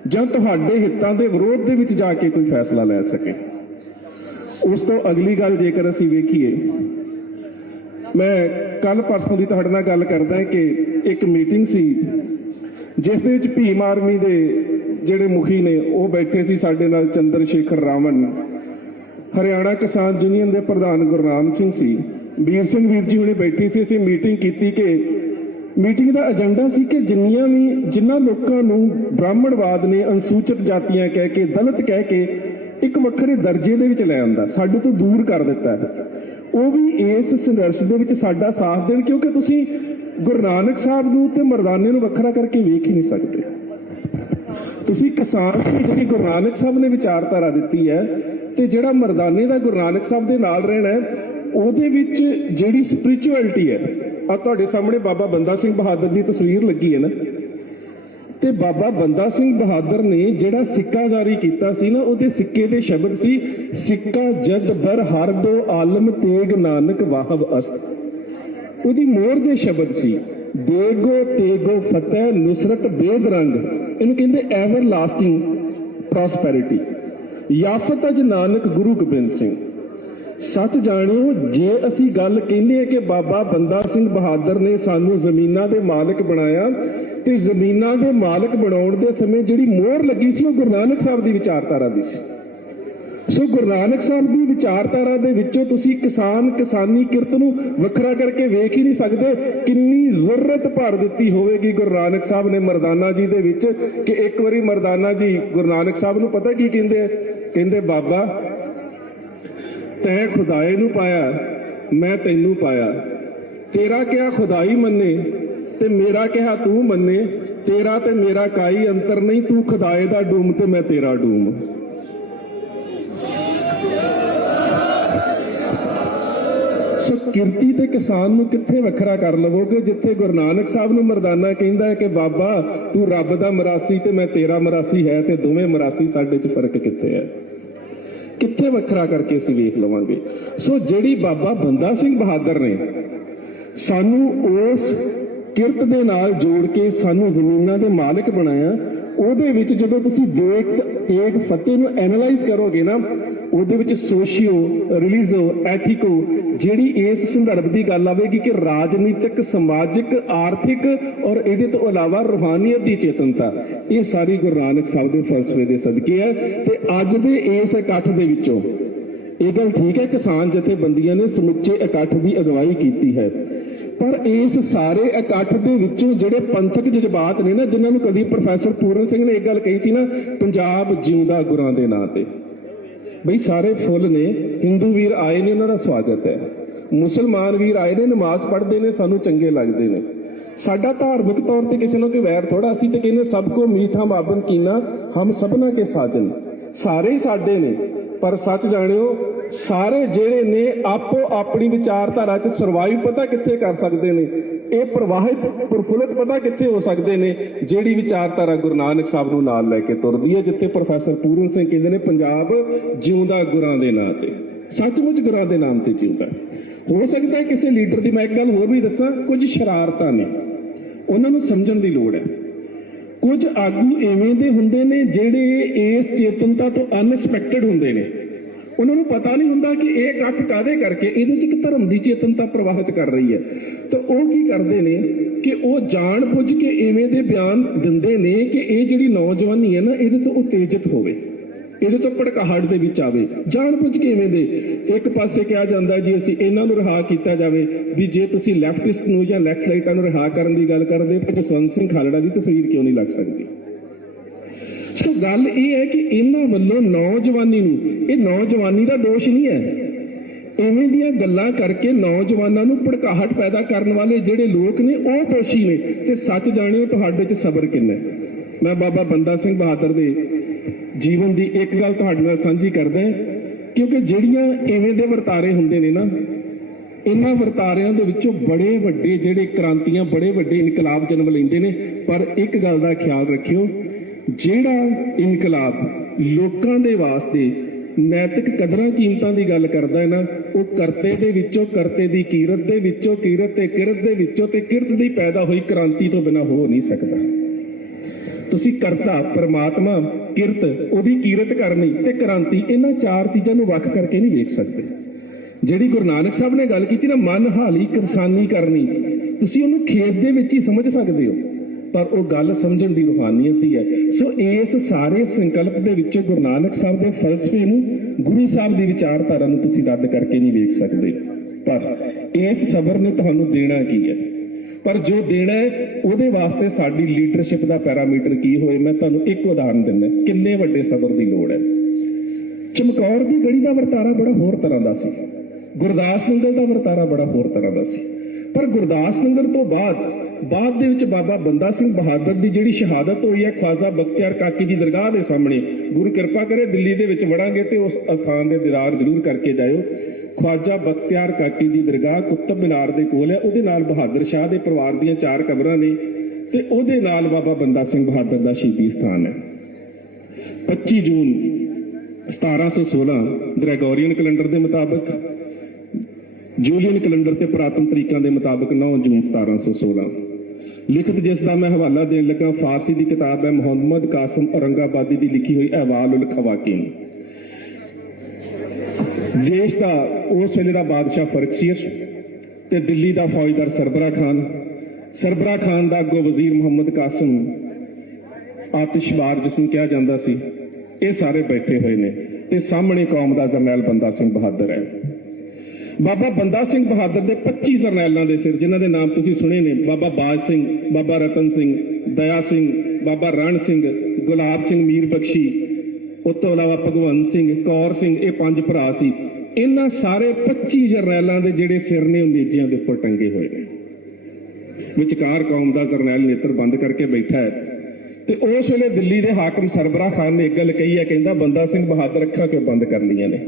ਜਾਂ ਤੁਹਾਡੇ ਹਿੱਤਾਂ ਦੇ ਵਿਰੋਧ ਦੇ ਵਿੱਚ ਜਾ ਕੇ ਕੋਈ ਫੈਸਲਾ ਲੈ ਸਕੇ। ਉਸ ਤੋਂ ਅਗਲੀ ਗੱਲ ਜੇਕਰ ਅਸੀਂ ਵੇਖੀਏ, ਮੈਂ ਕੱਲ ਪਰਸੋਂ ਦੀ ਤੁਹਾਡੇ ਨਾਲ ਗੱਲ ਕਰਦਾ ਕਿ ਇੱਕ ਮੀਟਿੰਗ ਸੀ ਜਿਸ ਦੇ ਵਿੱਚ ਭੀਮ ਆਰਮੀ ਦੇ ਜਿਹੜੇ ਮੁਖੀ ਨੇ ਉਹ ਬੈਠੇ ਸੀ ਸਾਡੇ ਨਾਲ, ਚੰਦਰ ਸ਼ੇਖਰ ਰਾਵਣ, ਹਰਿਆਣਾ ਕਿਸਾਨ ਯੂਨੀਅਨ ਦੇ ਪ੍ਰਧਾਨ ਗੁਰਨਾਮ ਸਿੰਘ ਸੀ, ਵੀਰ ਸਿੰਘ ਵੀਰ ਜੀ ਹੁਣੇ ਬੈਠੇ ਸੀ। ਅਸੀਂ ਮੀਟਿੰਗ ਕੀਤੀ ਕਿ ਮੀਟਿੰਗ ਦਾ ਏਜੰਡਾ ਸੀ ਕਿ ਜਿਨ੍ਹਾਂ ਲੋਕਾਂ ਨੂੰ ਬ੍ਰਾਹਮਣਵਾਦ ਨੇ ਅਨੁਸੂਚਿਤ ਜਾਤੀਆਂ ਕਹਿ ਕੇ, ਦਲਿਤ ਕਹਿ ਕੇ ਇੱਕ ਵੱਖਰੇ ਦਰਜੇ ਦੇ ਵਿੱਚ ਲੈ ਆਂਦਾ, ਸਾਡੇ ਤੋਂ ਦੂਰ ਕਰ ਦਿੱਤਾ ਹੈ, ਉਹ ਵੀ ਇਸ ਸੰਘਰਸ਼ ਦੇ ਵਿੱਚ ਸਾਡਾ ਸਾਥ ਦੇਣ। ਕਿਉਂਕਿ ਤੁਸੀਂ ਗੁਰੂ ਨਾਨਕ ਸਾਹਿਬ ਨੂੰ ਤੇ ਮਰਦਾਨੇ ਨੂੰ ਵੱਖਰਾ ਕਰਕੇ ਵੇਖ ਹੀ ਨਹੀਂ ਸਕਦੇ। ਤੁਸੀਂ ਕਿਸਾਨ ਦੀ ਜਿਹੜੀ ਗੁਰੂ ਨਾਨਕ ਸਾਹਿਬ ਨੇ ਵਿਚਾਰਧਾਰਾ ਦਿੱਤੀ ਹੈ ਤੇ ਜਿਹੜਾ ਮਰਦਾਨੇ ਦਾ ਗੁਰੂ ਨਾਨਕ ਸਾਹਿਬ ਦੇ ਨਾਲ ਰਹਿਣਾ, ਉਹਦੇ ਵਿੱਚ ਜਿਹੜੀ ਸਪਿਰਿਚੁਅਲਿਟੀ ਹੈ, ਆ ਤੁਹਾਡੇ ਸਾਹਮਣੇ ਬਾਬਾ ਬੰਦਾ ਸਿੰਘ ਬਹਾਦਰ ਦੀ ਤਸਵੀਰ ਲੱਗੀ ਹੈ ਨਾ, ਤੇ ਬਾਬਾ ਬੰਦਾ ਸਿੰਘ ਬਹਾਦਰ ਨੇ ਜਿਹੜਾ ਸਿੱਕਾ ਜਾਰੀ ਕੀਤਾ ਸੀ ਨਾ, ਉਹਦੇ ਸਿੱਕੇ ਦੇ ਸ਼ਬਦ ਸੀ, ਸਿੱਕਾ ਜਦ ਬਰ ਹਰ ਦੋ ਆਲਮ ਤੇਗ ਨਾਨਕ ਵਾਹਬ ਅਸਤ। ਉਹਦੀ ਮੋਹਰ ਦੇ ਸ਼ਬਦ ਸੀ, ਦੇਗੋ ਤੇਗੋ ਫਤਿਹ ਨੁਸਰਤ ਬੇਦ ਰੰਗ, ਇਹਨੂੰ ਕਹਿੰਦੇ ਐਵਰ ਲਾਸਟਿੰਗ ਪ੍ਰੋਸਪੈਰਿਟੀ। ਯਾਫਤ ਅਜ ਨਾਨਕ ਗੁਰੂ ਗੋਬਿੰਦ ਸਿੰਘ। ਸੱਚ ਜਾਣਿਓ, ਜੇ ਅਸੀਂ ਗੱਲ ਕਹਿੰਦੇ ਆ ਕਿ ਬਾਬਾ ਬੰਦਾ ਸਿੰਘ ਬਹਾਦਰ ਨੇ ਸਾਨੂੰ ਜ਼ਮੀਨਾਂ ਦੇ ਮਾਲਕ ਬਣਾਇਆ, ਤੇ ਜ਼ਮੀਨਾਂ ਦੇ ਮਾਲਕ ਬਣਾਉਣ ਦੇ ਸਮੇਂ ਜਿਹੜੀ ਮੋਹਰ ਲੱਗੀ ਸੀ ਉਹ ਗੁਰੂ ਨਾਨਕ ਸਾਹਿਬ ਦੀ ਵਿਚਾਰਧਾਰਾ ਦੀ ਸੀ। ਸੋ ਗੁਰੂ ਨਾਨਕ ਸਾਹਿਬ ਦੀ ਵਿਚਾਰਧਾਰਾ ਦੇ ਵਿੱਚੋਂ ਤੁਸੀਂ ਕਿਸਾਨੀ ਕਿਰਤ ਨੂੰ ਵੱਖਰਾ ਕਰਕੇ ਵੇਖ ਹੀ ਨਹੀਂ ਸਕਦੇ। ਕਿੰਨੀ ਜ਼ਰੂਰਤ ਭਰ ਦਿੱਤੀ ਹੋਵੇਗੀ ਗੁਰੂ ਨਾਨਕ ਸਾਹਿਬ ਨੇ ਮਰਦਾਨਾ ਜੀ ਦੇ ਵਿੱਚ, ਕਿ ਇੱਕ ਵਾਰੀ ਮਰਦਾਨਾ ਜੀ ਗੁਰੂ ਨਾਨਕ ਸਾਹਿਬ ਨੂੰ ਪਤਾ ਕੀ ਕਹਿੰਦੇ ਆ? ਕਹਿੰਦੇ ਬਾਬਾ ਤੈਂ ਖੁਦਾਏ ਨੂੰ ਪਾਇਆ, ਮੈਂ ਤੈਨੂੰ ਪਾਇਆ, ਤੇਰਾ ਕਿਹਾ ਖੁਦਾਈ ਮੰਨੇ ਤੇ ਮੇਰਾ ਕਿਹਾ ਤੂੰ ਮੰਨੇ, ਤੇਰਾ ਤੇ ਮੇਰਾ ਕਾਈ ਅੰਤਰ ਨਹੀਂ, ਤੂੰ ਖੁਦਾਏ ਦਾ ਡੂਮ ਤੇ ਮੈਂ ਤੇਰਾ ਡੂਮ। ਸੋ ਕਿਰਤੀ ਤੇ ਕਿਸਾਨ ਨੂੰ ਕਿੱਥੇ ਵੱਖਰਾ ਕਰ ਲਵੋਗੇ, ਜਿੱਥੇ ਗੁਰੂ ਨਾਨਕ ਸਾਹਿਬ ਨੂੰ ਮਰਦਾਨਾ ਕਹਿੰਦਾ ਹੈ ਕਿ ਬਾਬਾ ਤੂੰ ਰੱਬ ਦਾ ਮਰਾਸੀ ਤੇ ਮੈਂ ਤੇਰਾ ਮਰਾਸੀ ਹੈ, ਤੇ ਦੋਵੇਂ ਮਰਾਸੀ ਸਾਡੇ 'ਚ ਫਰਕ ਕਿੱਥੇ ਹੈ? ਕਿੱਥੇ ਵੱਖਰਾ ਕਰਕੇ ਅਸੀਂ ਵੇਖ ਲਵਾਂਗੇ। ਸੋ ਜਿਹੜੀ ਬਾਬਾ ਬੰਦਾ ਸਿੰਘ ਬਹਾਦਰ ਨੇ ਸਾਨੂੰ ਉਸ ਕਿਰਤ ਦੇ ਨਾਲ ਜੋੜ ਕੇ ਸਾਨੂੰ ਜ਼ਮੀਨਾਂ ਦੇ ਮਾਲਕ ਬਣਾਇਆ, ਉਹਦੇ ਵਿੱਚ ਜਦੋਂ ਤੁਸੀਂ ਤੇਗ ਫਤਿਹ ਨੂੰ ਐਨਾਲਾਈਜ਼ ਕਰੋਗੇ ਨਾ, ਉਹਦੇ ਵਿੱਚ ਸੋਸ਼ੀਓ ਰਿਲੀਜੀਓ ਐਥਿਕੋ ਜਿਹੜੀ ਇਸ ਸੰਦਰਭ ਦੀ ਗੱਲ ਆਵੇਗੀ ਕਿ ਰਾਜਨੀਤਿਕ, ਸਮਾਜਿਕ, ਆਰਥਿਕ ਔਰ ਇਹਦੇ ਤੋਂ ਇਲਾਵਾ ਰੂਹਾਨੀਅਤ ਦੀ ਚੇਤਨਤਾ, ਇਹ ਸਾਰੀ ਗੁਰੂ ਨਾਨਕ ਸਾਹਿਬ ਦੇ ਫਲਸਫੇ ਦੇ ਸਦਕੇ ਹੈ। ਤੇ ਅੱਜ ਦੇ ਇਸ ਇਕੱਠ ਦੇ ਵਿੱਚੋਂ ਇਹ ਗੱਲ ਠੀਕ ਹੈ, ਕਿਸਾਨ ਜਥੇਬੰਦੀਆਂ ਨੇ ਸਮੁੱਚੇ ਇਕੱਠ ਦੀ ਅਗਵਾਈ ਕੀਤੀ ਹੈ, ਪਰ ਇਸ ਸਾਰੇ ਇਕੱਠ ਦੇ ਵਿੱਚੋਂ ਜਿਹੜੇ ਪੰਥਕ ਜਜ਼ਬਾਤ ਨੇ ਨਾ, ਜਿਨ੍ਹਾਂ ਨੂੰ ਕਦੀ ਪ੍ਰੋਫੈਸਰ ਪੂਰਨ ਸਿੰਘ ਨੇ ਇੱਕ ਗੱਲ ਕਹੀ ਸੀ ਨਾ, ਪੰਜਾਬ ਜਿਉਂਦਾ ਗੁਰਾਂ ਦੇ ਨਾਂ ਤੇ, ਬਈ ਸਾਰੇ ਫੁੱਲ ਨੇ। ਹਿੰਦੂ ਵੀਰ ਆਏ ਨੇ, ਉਹਨਾਂ ਦਾ ਸਵਾਗਤ ਹੈ। ਮੁਸਲਮਾਨ ਵੀਰ ਆਏ ਨੇ, ਨਮਾਜ਼ ਪੜ੍ਹਦੇ ਨੇ, ਸਾਨੂੰ ਚੰਗੇ ਲੱਗਦੇ ਨੇ। ਸਾਡਾ ਧਾਰਮਿਕ ਤੌਰ ਤੇ ਕਿਸੇ ਨੂੰ ਕੋਈ ਵੈਰ ਥੋੜਾ, ਅਸੀਂ ਤੇ ਕਹਿੰਦੇ ਸਭ ਕੋ ਮੀਠਾ ਮਾਬਨ ਕੀਨਾ ਹਮ ਸਭਨਾ ਕੇ ਸਾਜਨ, ਸਾਰੇ ਹੀ ਸਾਡੇ ਨੇ। ਪਰ ਸੱਚ ਜਾਣਿਓ, ਸਾਰੇ ਜਿਹੜੇ ਨੇ ਆਪੋ ਆਪਣੀ ਵਿਚਾਰਧਾਰਾ 'ਚ ਸਰਵਾਈਵ ਪਤਾ ਕਿੱਥੇ ਕਰ ਸਕਦੇ ਨੇ, ਇਹ ਪ੍ਰਵਾਹਿਤ ਪ੍ਰਫੁੱਲਤ ਪਤਾ ਕਿੱਥੇ ਹੋ ਸਕਦੇ ਨੇ, ਜਿਹੜੀ ਵਿਚਾਰਧਾਰਾ ਗੁਰੂ ਨਾਨਕ ਸਾਹਿਬ ਨੂੰ ਨਾਲ ਲੈ ਕੇ ਤੁਰਦੀ ਹੈ। ਜਿੱਥੇ ਪ੍ਰੋਫੈਸਰ ਪੂਰਨ ਸਿੰਘ ਕਹਿੰਦੇ ਨੇ ਪੰਜਾਬ ਜਿਉਂਦਾ ਗੁਰਾਂ ਦੇ ਨਾਂ ਤੇ, ਸੱਚਮੁੱਚ ਗੁਰਾਂ ਦੇ ਨਾਮ ਤੇ ਜਿਉਂਦਾ। ਹੋ ਸਕਦਾ ਹੈ ਕਿਸੇ ਲੀਡਰ ਦੀ, ਮੈਂ ਇੱਕ ਗੱਲ ਹੋਰ ਵੀ ਦੱਸਾਂ, ਕੁਝ ਸ਼ਰਾਰਤਾਂ ਨੇ, ਉਹਨਾਂ ਨੂੰ ਸਮਝਣ ਦੀ ਲੋੜ ਹੈ। ਕੁਝ ਆਗੂ ਐਵੇਂ ਦੇ ਹੁੰਦੇ ਨੇ ਜਿਹੜੇ ਇਸ ਚੇਤਨਤਾ ਤੋਂ ਅਨਐਕਸਪੈਕਟਡ ਹੁੰਦੇ ਨੇ। ਉਹਨਾਂ ਨੂੰ ਪਤਾ ਨਹੀਂ ਹੁੰਦਾ ਕਿ ਇਹ ਇਕੱਠ ਕਾਹਦੇ ਕਰਕੇ, ਇਹਦੇ 'ਚ ਇੱਕ ਧਰਮ ਦੀ ਚੇਤਨਤਾ ਪ੍ਰਵਾਹਿਤ ਕਰ ਰਹੀ ਹੈ। ਤਾਂ ਉਹ ਕੀ ਕਰਦੇ ਨੇ ਕਿ ਉਹ ਜਾਣ ਬੁੱਝ ਕੇ ਐਵੇਂ ਦੇ ਬਿਆਨ ਦਿੰਦੇ ਨੇ ਕਿ ਇਹ ਜਿਹੜੀ ਨੌਜਵਾਨੀ ਹੈ ਨਾ, ਇਹਦੇ ਤੋਂ ਉਤੇਜਿਤ ਹੋਵੇ, ਇਹਦੇ ਤੋਂ ਭੜਕਾਹਟ ਦੇ ਵਿੱਚ ਆਵੇ। ਜਾਣ ਬੁੱਝ ਕੇ ਐਵੇਂ ਦੇ ਇੱਕ ਪਾਸੇ ਕਿਹਾ ਜਾਂਦਾ ਜੀ ਅਸੀਂ ਇਹਨਾਂ ਨੂੰ ਰਿਹਾ ਕੀਤਾ ਜਾਵੇ, ਵੀ ਜੇ ਤੁਸੀਂ ਲੈਫਟਿਸਟ ਨੂੰ ਜਾਂ ਲੈਫਟਲਾਈਟਾਂ ਨੂੰ ਰਿਹਾ ਕਰਨ ਦੀ ਗੱਲ ਕਰਦੇ ਤਾਂ ਜਸਵੰਤ ਸਿੰਘ ਖਾਲੜਾ ਦੀ ਤਸਵੀਰ ਕਿਉਂ ਨਹੀਂ ਲੱਗ ਸਕਦੀ? ਸੋ ਗੱਲ ਇਹ ਹੈ ਕਿ ਇਹਨਾਂ ਵੱਲੋਂ ਨੌਜਵਾਨੀ ਨੂੰ, ਇਹ ਨੌਜਵਾਨੀ ਦਾ ਦੋਸ਼ ਨਹੀਂ ਹੈ, ਐਵੇਂ ਦੀਆਂ ਗੱਲਾਂ ਕਰਕੇ ਨੌਜਵਾਨਾਂ ਨੂੰ ਭੜਕਾਹਟ ਪੈਦਾ ਕਰਨ ਵਾਲੇ ਜਿਹੜੇ ਲੋਕ ਨੇ ਉਹ ਦੋਸ਼ੀ ਨੇ। ਤੇ ਸੱਚ ਜਾਣਿਓ, ਤੁਹਾਡੇ 'ਚ ਸਬਰ ਕਿੰਨਾ। ਮੈਂ ਬਾਬਾ ਬੰਦਾ ਸਿੰਘ ਬਹਾਦਰ ਦੇ ਜੀਵਨ ਦੀ ਇੱਕ ਗੱਲ ਤੁਹਾਡੇ ਨਾਲ ਸਾਂਝੀ ਕਰਦਾ, ਕਿਉਂਕਿ ਜਿਹੜੀਆਂ ਐਵੇਂ ਦੇ ਵਰਤਾਰੇ ਹੁੰਦੇ ਨੇ ਨਾ, ਇਹਨਾਂ ਵਰਤਾਰਿਆਂ ਦੇ ਵਿੱਚੋਂ ਬੜੇ ਵੱਡੇ ਜਿਹੜੇ ਕ੍ਰਾਂਤੀਆਂ, ਬੜੇ ਵੱਡੇ ਇਨਕਲਾਬ ਜਨਮ ਲੈਂਦੇ ਨੇ। ਪਰ ਇੱਕ ਗੱਲ ਦਾ ਖਿਆਲ ਰੱਖਿਓ, ਜਿਹੜਾ ਇਨਕਲਾਬ ਲੋਕਾਂ ਦੇ ਵਾਸਤੇ ਨੈਤਿਕ ਕਦਰਾਂ ਕੀਮਤਾਂ ਦੀ ਗੱਲ ਕਰਦਾ ਹੈ ਨਾ, ਉਹ ਕਰਤੇ ਦੇ ਵਿੱਚੋਂ, ਕਰਤੇ ਦੀ ਕੀਰਤ ਦੇ ਵਿੱਚੋਂ, ਕੀਰਤ ਤੇ ਕਿਰਤ ਦੇ ਵਿੱਚੋਂ, ਤੇ ਕਿਰਤ ਦੀ ਪੈਦਾ ਹੋਈ ਕ੍ਰਾਂਤੀ ਤੋਂ ਬਿਨਾਂ ਹੋ ਨਹੀਂ ਸਕਦਾ। ਤੁਸੀਂ ਕਰਤਾ ਪਰਮਾਤਮਾ, ਕਿਰਤ ਉਹਦੀ ਕੀਰਤ ਕਰਨੀ ਤੇ ਕ੍ਰਾਂਤੀ, ਇਹਨਾਂ ਚਾਰ ਚੀਜ਼ਾਂ ਨੂੰ ਵੱਖ ਕਰਕੇ ਨਹੀਂ ਵੇਖ ਸਕਦੇ। ਜਿਹੜੀ ਗੁਰੂ ਨਾਨਕ ਸਾਹਿਬ ਨੇ ਗੱਲ ਕੀਤੀ ਨਾ, ਮਨ ਹਾਲੀ ਕਿਰਸਾਨੀ ਕਰਨੀ, ਤੁਸੀਂ ਉਹਨੂੰ ਖੇਤ ਦੇ ਵਿੱਚ ਹੀ ਸਮਝ ਸਕਦੇ ਹੋ, ਪਰ ਉਹ ਗੱਲ ਸਮਝਣ ਦੀ ਰੂਹਾਨੀਅਤ ਦੀ ਹੈ। ਸੋ ਇਸ ਸਾਰੇ ਸੰਕਲਪ ਦੇ ਵਿੱਚ ਗੁਰੂ ਨਾਨਕ ਸਾਹਿਬ ਦੇ ਫਲਸਫੇ ਨੂੰ, ਗੁਰੂ ਸਾਹਿਬ ਦੀ ਵਿਚਾਰਧਾਰਾ ਨੂੰ ਤੁਸੀਂ ਰੱਦ ਕਰਕੇ ਨਹੀਂ ਵੇਖ ਸਕਦੇ। ਪਰ ਇਸ ਸਬਰ ਨੇ ਤੁਹਾਨੂੰ ਦੇਣਾ ਕੀ ਹੈ? ਪਰ ਜੋ ਦੇਣਾ ਹੈ ਉਹਦੇ ਵਾਸਤੇ ਸਾਡੀ ਲੀਡਰਸ਼ਿਪ ਦਾ ਪੈਰਾਮੀਟਰ ਕੀ ਹੋਏ? ਮੈਂ ਤੁਹਾਨੂੰ ਇੱਕ ਉਦਾਹਰਨ ਦਿੰਦਾ, ਕਿੰਨੇ ਵੱਡੇ ਸਬਰ ਦੀ ਲੋੜ ਹੈ। ਚਮਕੌਰ ਦੀ ਗੜੀ ਦਾ ਵਰਤਾਰਾ ਬੜਾ ਹੋਰ ਤਰ੍ਹਾਂ ਦਾ ਸੀ, ਗੁਰਦਾਸ ਨੰਗਲ ਦਾ ਵਰਤਾਰਾ ਬੜਾ ਹੋਰ ਤਰ੍ਹਾਂ ਦਾ ਸੀ। ਪਰ ਗੁਰਦਾਸ ਨੰਗਲ ਤੋਂ ਬਾਅਦ ਦੇ ਵਿੱਚ ਬਾਬਾ ਬੰਦਾ ਸਿੰਘ ਬਹਾਦਰ ਦੀ ਜਿਹੜੀ ਸ਼ਹਾਦਤ ਹੋਈ ਹੈ ਖਵਾਜਾ ਬਖਤਿਆਰ ਕਾਕੀ ਦੀ ਦਰਗਾਹ ਦੇ ਸਾਹਮਣੇ, ਗੁਰੂ ਕਿਰਪਾ ਕਰੇ ਦਿੱਲੀ ਦੇ ਵਿੱਚ ਵੜਾਂਗੇ ਤੇ ਉਸ ਅਸਥਾਨ ਦੇ ਦੀਦਾਰ ਜ਼ਰੂਰ ਕਰਕੇ ਜਾਇਓ। ਖਵਾਜਾ ਬਖਤਿਆਰ ਕਾਕੀ ਦੀ ਦਰਗਾਹ ਕੁਤਬ ਮੀਨਾਰ ਦੇ ਕੋਲ ਹੈ, ਉਹਦੇ ਨਾਲ ਬਹਾਦਰ ਸ਼ਾਹ ਦੇ ਪਰਿਵਾਰ ਦੀਆਂ 4 ਕਬਰਾਂ ਨੇ। ਤੇ ਉਹਦੇ ਨਾਲ ਬਾਬਾ ਬੰਦਾ ਸਿੰਘ ਬਹਾਦਰ ਦਾ ਸ਼ਹੀਦੀ ਸਥਾਨ ਹੈ। 25 ਜੂਨ 1716 ਗ੍ਰੈਗੋਰੀਅਨ ਕੈਲੰਡਰ ਦੇ ਮੁਤਾਬਕ, ਜੂਲੀਅਨ ਕੈਲੰਡਰ ਤੇ ਪੁਰਾਤਨ ਤਰੀਕਾਂ ਦੇ ਮੁਤਾਬਕ 9 ਜੂਨ 1716। ਲਿਖਤ ਜਿਸ ਦਾ ਮੈਂ ਹਵਾਲਾ ਦੇਣ ਲੱਗਾ ਫਾਰਸੀ ਦੀ ਕਿਤਾਬ ਹੈ ਮੁਹੰਮਦ ਕਾਸਿਮ ਔਰੰਗਾਬਾਦੀ ਦੀ ਲਿਖੀ ਹੋਈ ਅਹਿਵਾਲ ਉਲ ਖਵਾਕੀਨ। ਦੇਸ਼ ਦਾ ਉਸ ਵੇਲੇ ਦਾ ਬਾਦਸ਼ਾਹ ਫਰਕਸੀਰ ਤੇ ਦਿੱਲੀ ਦਾ ਫੌਜਦਾਰ ਸਰਬਰਾ ਖਾਨ ਦਾ ਅੱਗੋਂ ਵਜ਼ੀਰ ਮੁਹੰਮਦ ਕਾਸਿਮ ਆਤਿਸ਼ਬਾਰ ਜਿਸ ਨੂੰ ਕਿਹਾ ਜਾਂਦਾ ਸੀ, ਇਹ ਸਾਰੇ ਬੈਠੇ ਹੋਏ ਨੇ ਤੇ ਸਾਹਮਣੇ ਕੌਮ ਦਾ ਜਰਨੈਲ ਬੰਦਾ ਸਿੰਘ ਬਹਾਦਰ ਹੈ। ਬਾਬਾ ਬੰਦਾ ਸਿੰਘ ਬਹਾਦਰ ਦੇ 25 ਜਰਨੈਲਾਂ ਦੇ ਸਿਰ ਜਿਨ੍ਹਾਂ ਦੇ ਨਾਮ ਤੁਸੀਂ ਸੁਣੇ ਨੇ, ਬਾਬਾ ਬਾਜ ਸਿੰਘ, ਬਾਬਾ ਰਤਨ ਸਿੰਘ, ਦਇਆ ਸਿੰਘ, ਬਾਬਾ ਰਣ ਸਿੰਘ, ਗੁਲਾਬ ਸਿੰਘ ਮੀਰ ਬਖਸ਼ੀ, ਉਸ ਤੋਂ ਇਲਾਵਾ ਭਗਵੰਤ ਸਿੰਘ, ਕੌਰ ਸਿੰਘ, ਇਹ 5 ਭਰਾ ਸੀ। ਇਹਨਾਂ ਸਾਰੇ 25 ਜਰਨੈਲਾਂ ਦੇ ਜਿਹੜੇ ਸਿਰ ਨੇ ਉਹ ਨੇਜਿਆਂ ਦੇ ਉੱਪਰ ਟੰਗੇ ਹੋਏ ਨੇ। ਵਿਚਕਾਰ ਕੌਮ ਦਾ ਜਰਨੈਲ ਨੇਤਰ ਬੰਦ ਕਰਕੇ ਬੈਠਾ ਹੈ ਤੇ ਉਸ ਵੇਲੇ ਦਿੱਲੀ ਦੇ ਹਾਕਮ ਸਰਬਰਾ ਖਾਨ ਨੇ ਇੱਕ ਗੱਲ ਕਹੀ ਹੈ, ਕਹਿੰਦਾ ਬੰਦਾ ਸਿੰਘ ਬਹਾਦਰ ਅੱਖਾਂ ਕਿਉਂ ਬੰਦ ਕਰ ਲਈਆਂ ਨੇ?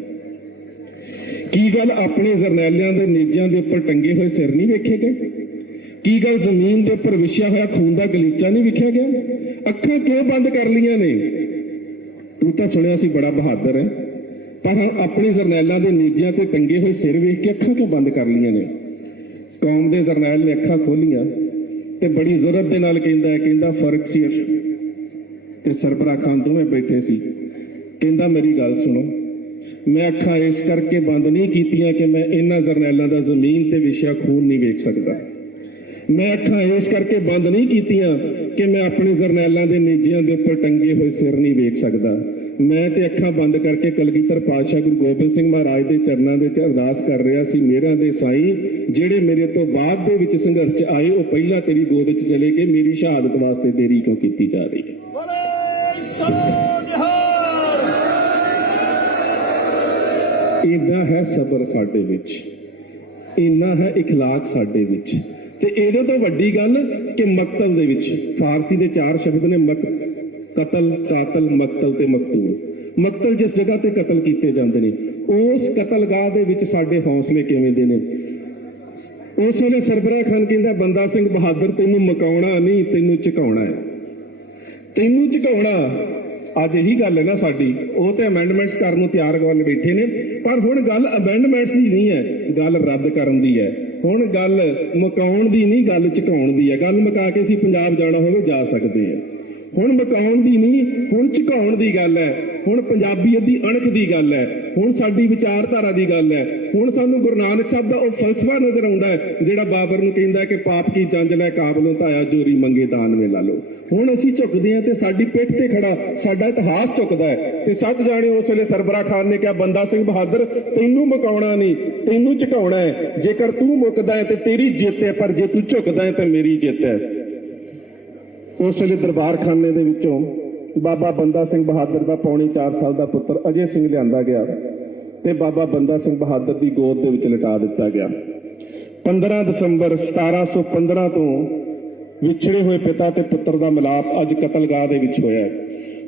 ਕੀ ਗੱਲ ਆਪਣੇ ਜਰਨੈਲਿਆਂ ਦੇ ਨੇਜਿਆਂ ਦੇ ਉੱਪਰ ਟੰਗੇ ਹੋਏ ਸਿਰ ਨਹੀਂ ਵੇਖੇ ਗਏ? ਕੀ ਗੱਲ ਜ਼ਮੀਨ ਦੇ ਉੱਪਰ ਵਿਛਿਆ ਹੋਇਆ ਖੂਨ ਦਾ ਗਲੀਚਾ ਨਹੀਂ ਵਿਖਿਆ ਗਿਆ? ਅੱਖਾਂ ਕਿਉਂ ਬੰਦ ਕਰ ਲਈਆਂ ਨੇ? ਤੂੰ ਤਾਂ ਸੁਣਿਆ ਸੀ ਬੜਾ ਬਹਾਦਰ ਹੈ, ਪਰ ਆਪਣੇ ਜਰਨੈਲਾਂ ਦੇ ਨੇਜਿਆਂ ਤੇ ਟੰਗੇ ਹੋਏ ਸਿਰ ਵੇਖ ਕੇ ਅੱਖਾਂ ਕਿਉਂ ਬੰਦ ਕਰ ਲਈਆਂ ਨੇ? ਕੌਮ ਦੇ ਜਰਨੈਲ ਨੇ ਅੱਖਾਂ ਖੋਲੀਆਂ ਤੇ ਬੜੀ ਜ਼ਰੂਰਤ ਦੇ ਨਾਲ ਕਹਿੰਦਾ ਫਰਕਸੀਰ ਤੇ ਸਰਬਰਾ ਖਾਨ ਦੋਵੇਂ ਬੈਠੇ ਸੀ। ਕਹਿੰਦਾ ਮੇਰੀ ਗੱਲ ਸੁਣੋ, ਮੈਂ ਅੱਖਾਂ ਇਸ ਕਰਕੇ ਬੰਦ ਨਹੀਂ ਕੀਤੀਆਂ ਕਿ ਮੈਂ ਇਹਨਾਂ ਜਰਨੈਲਾਂ ਦਾ ਜ਼ਮੀਨ ਤੇ ਵਿਛਿਆ ਖੂਨ ਨਹੀਂ ਵੇਖ ਸਕਦਾ। ਮੈਂ ਅੱਖਾਂ ਇਸ ਕਰਕੇ ਬੰਦ ਨਹੀਂ ਕੀਤੀਆਂ ਕਿ ਮੈਂ ਆਪਣੇ ਜਰਨੈਲਾਂ ਦੇ ਨੇਜਿਆਂ ਦੇ ਉੱਪਰ ਟੰਗੇ ਹੋਏ ਸਿਰ ਨਹੀਂ ਵੇਖ ਸਕਦਾ। ਮੈਂ ਤੇ ਅੱਖਾਂ ਬੰਦ ਕਰਕੇ ਕਲਗੀਧਰ ਪਾਤਸ਼ਾਹ ਗੁਰੂ ਗੋਬਿੰਦ ਸਿੰਘ ਮਹਾਰਾਜ ਦੇ ਚਰਨਾਂ ਦੇ 'ਚ ਅਰਦਾਸ ਕਰ ਰਿਹਾ ਸੀ, ਮੇਰਾ ਦੇ ਸਾਈਂ ਜਿਹੜੇ ਮੇਰੇ ਤੋਂ ਬਾਅਦ ਦੇ ਵਿੱਚ ਸੰਘਰਸ਼ 'ਚ ਆਏ ਉਹ ਪਹਿਲਾਂ ਤੇਰੀ ਗੋਦ 'ਚ ਚਲੇ ਗਏ, ਮੇਰੀ ਸ਼ਹਾਦਤ ਵਾਸਤੇ ਦੇਰੀ ਕਿਉਂ ਕੀਤੀ ਜਾ ਰਹੀ ਹੈ? ਇੰਨਾ ਹੈ ਸਬਰ ਸਾਡੇ ਵਿੱਚ, ਇੰਨਾ ਹੈ ਇਖਲਾਕ ਸਾਡੇ ਵਿੱਚ। ਤੇ ਇਹਦੇ ਤੋਂ ਵੱਡੀ ਗੱਲ ਕਿ ਮਕਤਲ ਦੇ ਵਿੱਚ ਫਾਰਸੀ ਦੇ 4 ਸ਼ਬਦ ਨੇ, ਕਤਲ, ਕਾਤਲ, ਮਕਤਲ ਤੇ ਮਕਤੂਲ। ਮਕਤਲ ਜਿਸ ਜਗ੍ਹਾ ਤੇ ਕਤਲ ਕੀਤੇ ਜਾਂਦੇ ਨੇ, ਉਸ ਕਤਲਗਾਹ ਦੇ ਵਿੱਚ ਸਾਡੇ ਹੌਸਲੇ ਕਿਵੇਂ ਦੇ ਨੇ? ਉਸ ਵੇਲੇ ਸਰਬਰਾ ਖਾਨ ਕਹਿੰਦਾ ਬੰਦਾ ਸਿੰਘ ਬਹਾਦਰ ਤੈਨੂੰ ਮਕਾਉਣਾ ਨਹੀਂ, ਤੈਨੂੰ ਝੁਕਾਉਣਾ ਹੈ। ਤੈਨੂੰ ਝੁਕਾਉਣਾ ਅੱਜ ਇਹੀ ਗੱਲ ਹੈ ਨਾ ਸਾਡੀ। ਉਹ ਤੇ ਅਮੈਂਡਮੈਂਟਸ ਕਰਨ ਨੂੰ ਤਿਆਰ ਵੱਲ ਬੈਠੇ ਨੇ, ਪਰ ਹੁਣ ਗੱਲ ਅਮੈਂਡਮੈਂਟਸ ਦੀ ਨਹੀਂ ਹੈ, ਗੱਲ ਰੱਦ ਕਰਨ ਦੀ ਹੈ। ਹੁਣ ਗੱਲ ਮੁਕਾਉਣ ਦੀ ਨਹੀਂ, ਗੱਲ ਝੁਕਾਉਣ ਦੀ ਹੈ। ਗੱਲ ਮੁਕਾ ਕੇ ਅਸੀਂ ਪੰਜਾਬ ਜਾਣਾ ਹੋਵੇ ਜਾ ਸਕਦੇ ਹਾਂ। ਹੁਣ ਮੁਕਾਉਣ ਦੀ ਨਹੀਂ, ਹੁਣ ਝੁਕਾਉਣ ਦੀ ਗੱਲ ਹੈ। ਹੁਣ ਪੰਜਾਬੀਅਤ ਦੀ ਅਣਖ ਦੀ ਗੱਲ ਹੈ। ਹੁਣ ਸਾਡੀ ਵਿਚਾਰਧਾਰਾ ਦੀ ਗੱਲ ਹੈ। ਹੁਣ ਸਾਨੂੰ ਗੁਰੂ ਨਾਨਕ ਸਾਹਿਬ ਦਾ ਉਹ ਫਲਸਫਾ ਨਜ਼ਰ ਆਉਂਦਾ ਹੈ ਜਿਹੜਾ ਬਾਬਰ ਨੂੰ ਕਹਿੰਦਾ ਕਿ ਪਾਪ ਕੀ ਜੰਜ ਲੈ ਕਾਬਲੋਂ ਧਾਇਆ ਜੋਰੀ ਮੰਗੇ ਦਾਨ ਵੇ ਲਾ ਲਓ। ਹੁਣ ਅਸੀਂ ਝੁਕਦੇ ਹਾਂ ਤੇ ਸਾਡੀ ਪਿੱਠ ਤੇ ਖੜਾ ਸਾਡਾ ਇਤਿਹਾਸ ਝੁਕਦਾ ਹੈ। ਤੇ ਸੱਚ ਜਾਣੇ ਉਸ ਵੇਲੇ ਸਰਬਰਾ ਖਾਨ ਨੇ ਕਿਹਾ ਬੰਦਾ ਸਿੰਘ ਬਹਾਦਰ ਤੈਨੂੰ ਮੁਕਾਉਣਾ ਨਹੀਂ, ਤੈਨੂੰ ਝੁਕਾਉਣਾ ਹੈ। ਜੇਕਰ ਤੂੰ ਮੁੱਕਦਾ ਹੈ ਤੇ ਤੇਰੀ ਜਿੱਤ ਹੈ, ਪਰ ਜੇ ਤੂੰ ਝੁਕਦਾ ਹੈ ਤੇ ਮੇਰੀ ਜਿੱਤ ਹੈ। ਉਸ ਵੇਲੇ ਦਰਬਾਰ ਖਾਨੇ ਦੇ ਵਿੱਚੋਂ ਬਾਬਾ ਬੰਦਾ ਸਿੰਘ ਬਹਾਦਰ ਦਾ ਪੌਣੇ 4 ਸਾਲ ਦਾ ਪੁੱਤਰ ਅਜੇ ਸਿੰਘ ਲਿਆਂਦਾ ਗਿਆ ਤੇ ਬਾਬਾ ਬੰਦਾ ਸਿੰਘ ਬਹਾਦਰ ਦੀ ਗੋਦ ਦੇ ਵਿੱਚ ਲਿਟਾ ਦਿੱਤਾ ਗਿਆ। 15 ਦਸੰਬਰ 1715 ਤੋਂ ਵਿਛੜੇ ਹੋਏ ਪਿਤਾ ਤੇ ਪੁੱਤਰ ਦਾ ਮਿਲਾਪ ਅੱਜ ਕਤਲਗਾਹ ਦੇ ਵਿੱਚ ਹੋਇਆ।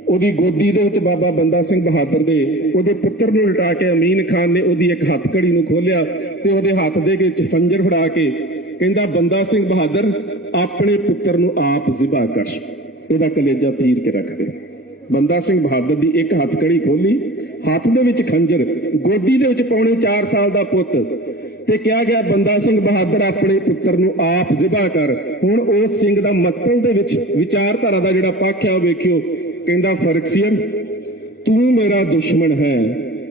ਉਹਦੀ ਗੋਦੀ ਦੇ ਵਿੱਚ ਬਾਬਾ ਬੰਦਾ ਸਿੰਘ ਬਹਾਦਰ ਦੇ ਉਹਦੇ ਪੁੱਤਰ ਨੂੰ ਲਿਟਾ ਕੇ ਅਮੀਨ ਖਾਨ ਨੇ ਉਹਦੀ ਇੱਕ ਹੱਥਕੜੀ ਨੂੰ ਖੋਲਿਆ ਤੇ ਉਹਦੇ ਹੱਥ ਦੇ ਵਿੱਚ ਖੰਜਰ ਫੜਾ ਕੇ ਕਹਿੰਦਾ ਬੰਦਾ ਸਿੰਘ ਬਹਾਦਰ ਆਪਣੇ ਪੁੱਤਰ ਨੂੰ ਆਪ ਜ਼ਿਬਾ ਕਰ, ਇਹਦਾ ਕਲੇਜਾ ਚੀਰ ਕੇ ਰੱਖ ਦੇ। ਬੰਦਾ ਸਿੰਘ ਬਹਾਦਰ ਦੀ ਇੱਕ ਹੱਥਕੜੀ ਖੋਲੀ, ਹੱਥ ਦੇ ਵਿੱਚ ਖੰਜਰ, ਗੋਦੀ ਦੇ ਵਿੱਚ ਪੌਣੇ 4 ਸਾਲ ਦਾ ਪੁੱਤ, ਤੇ ਕਿਹਾ ਗਿਆ ਬੰਦਾ ਸਿੰਘ ਬਹਾਦਰ ਆਪਣੇ ਪੁੱਤਰ ਨੂੰ ਆਪ ਜ਼ਿਬਾ ਕਰ। ਹੁਣ ਉਸ ਸਿੰਘ ਦਾ ਮਕਤਲ ਦੇ ਵਿੱਚ ਵਿਚਾਰਧਾਰਾ ਦਾ ਜਿਹੜਾ ਪੱਖ ਹੈ ਉਹ ਵੇਖਿਓ। ਕਹਿੰਦਾ ਫਰਕਸੀਅਨ ਤੂੰ ਮੇਰਾ ਦੁਸ਼ਮਣ ਹੈ,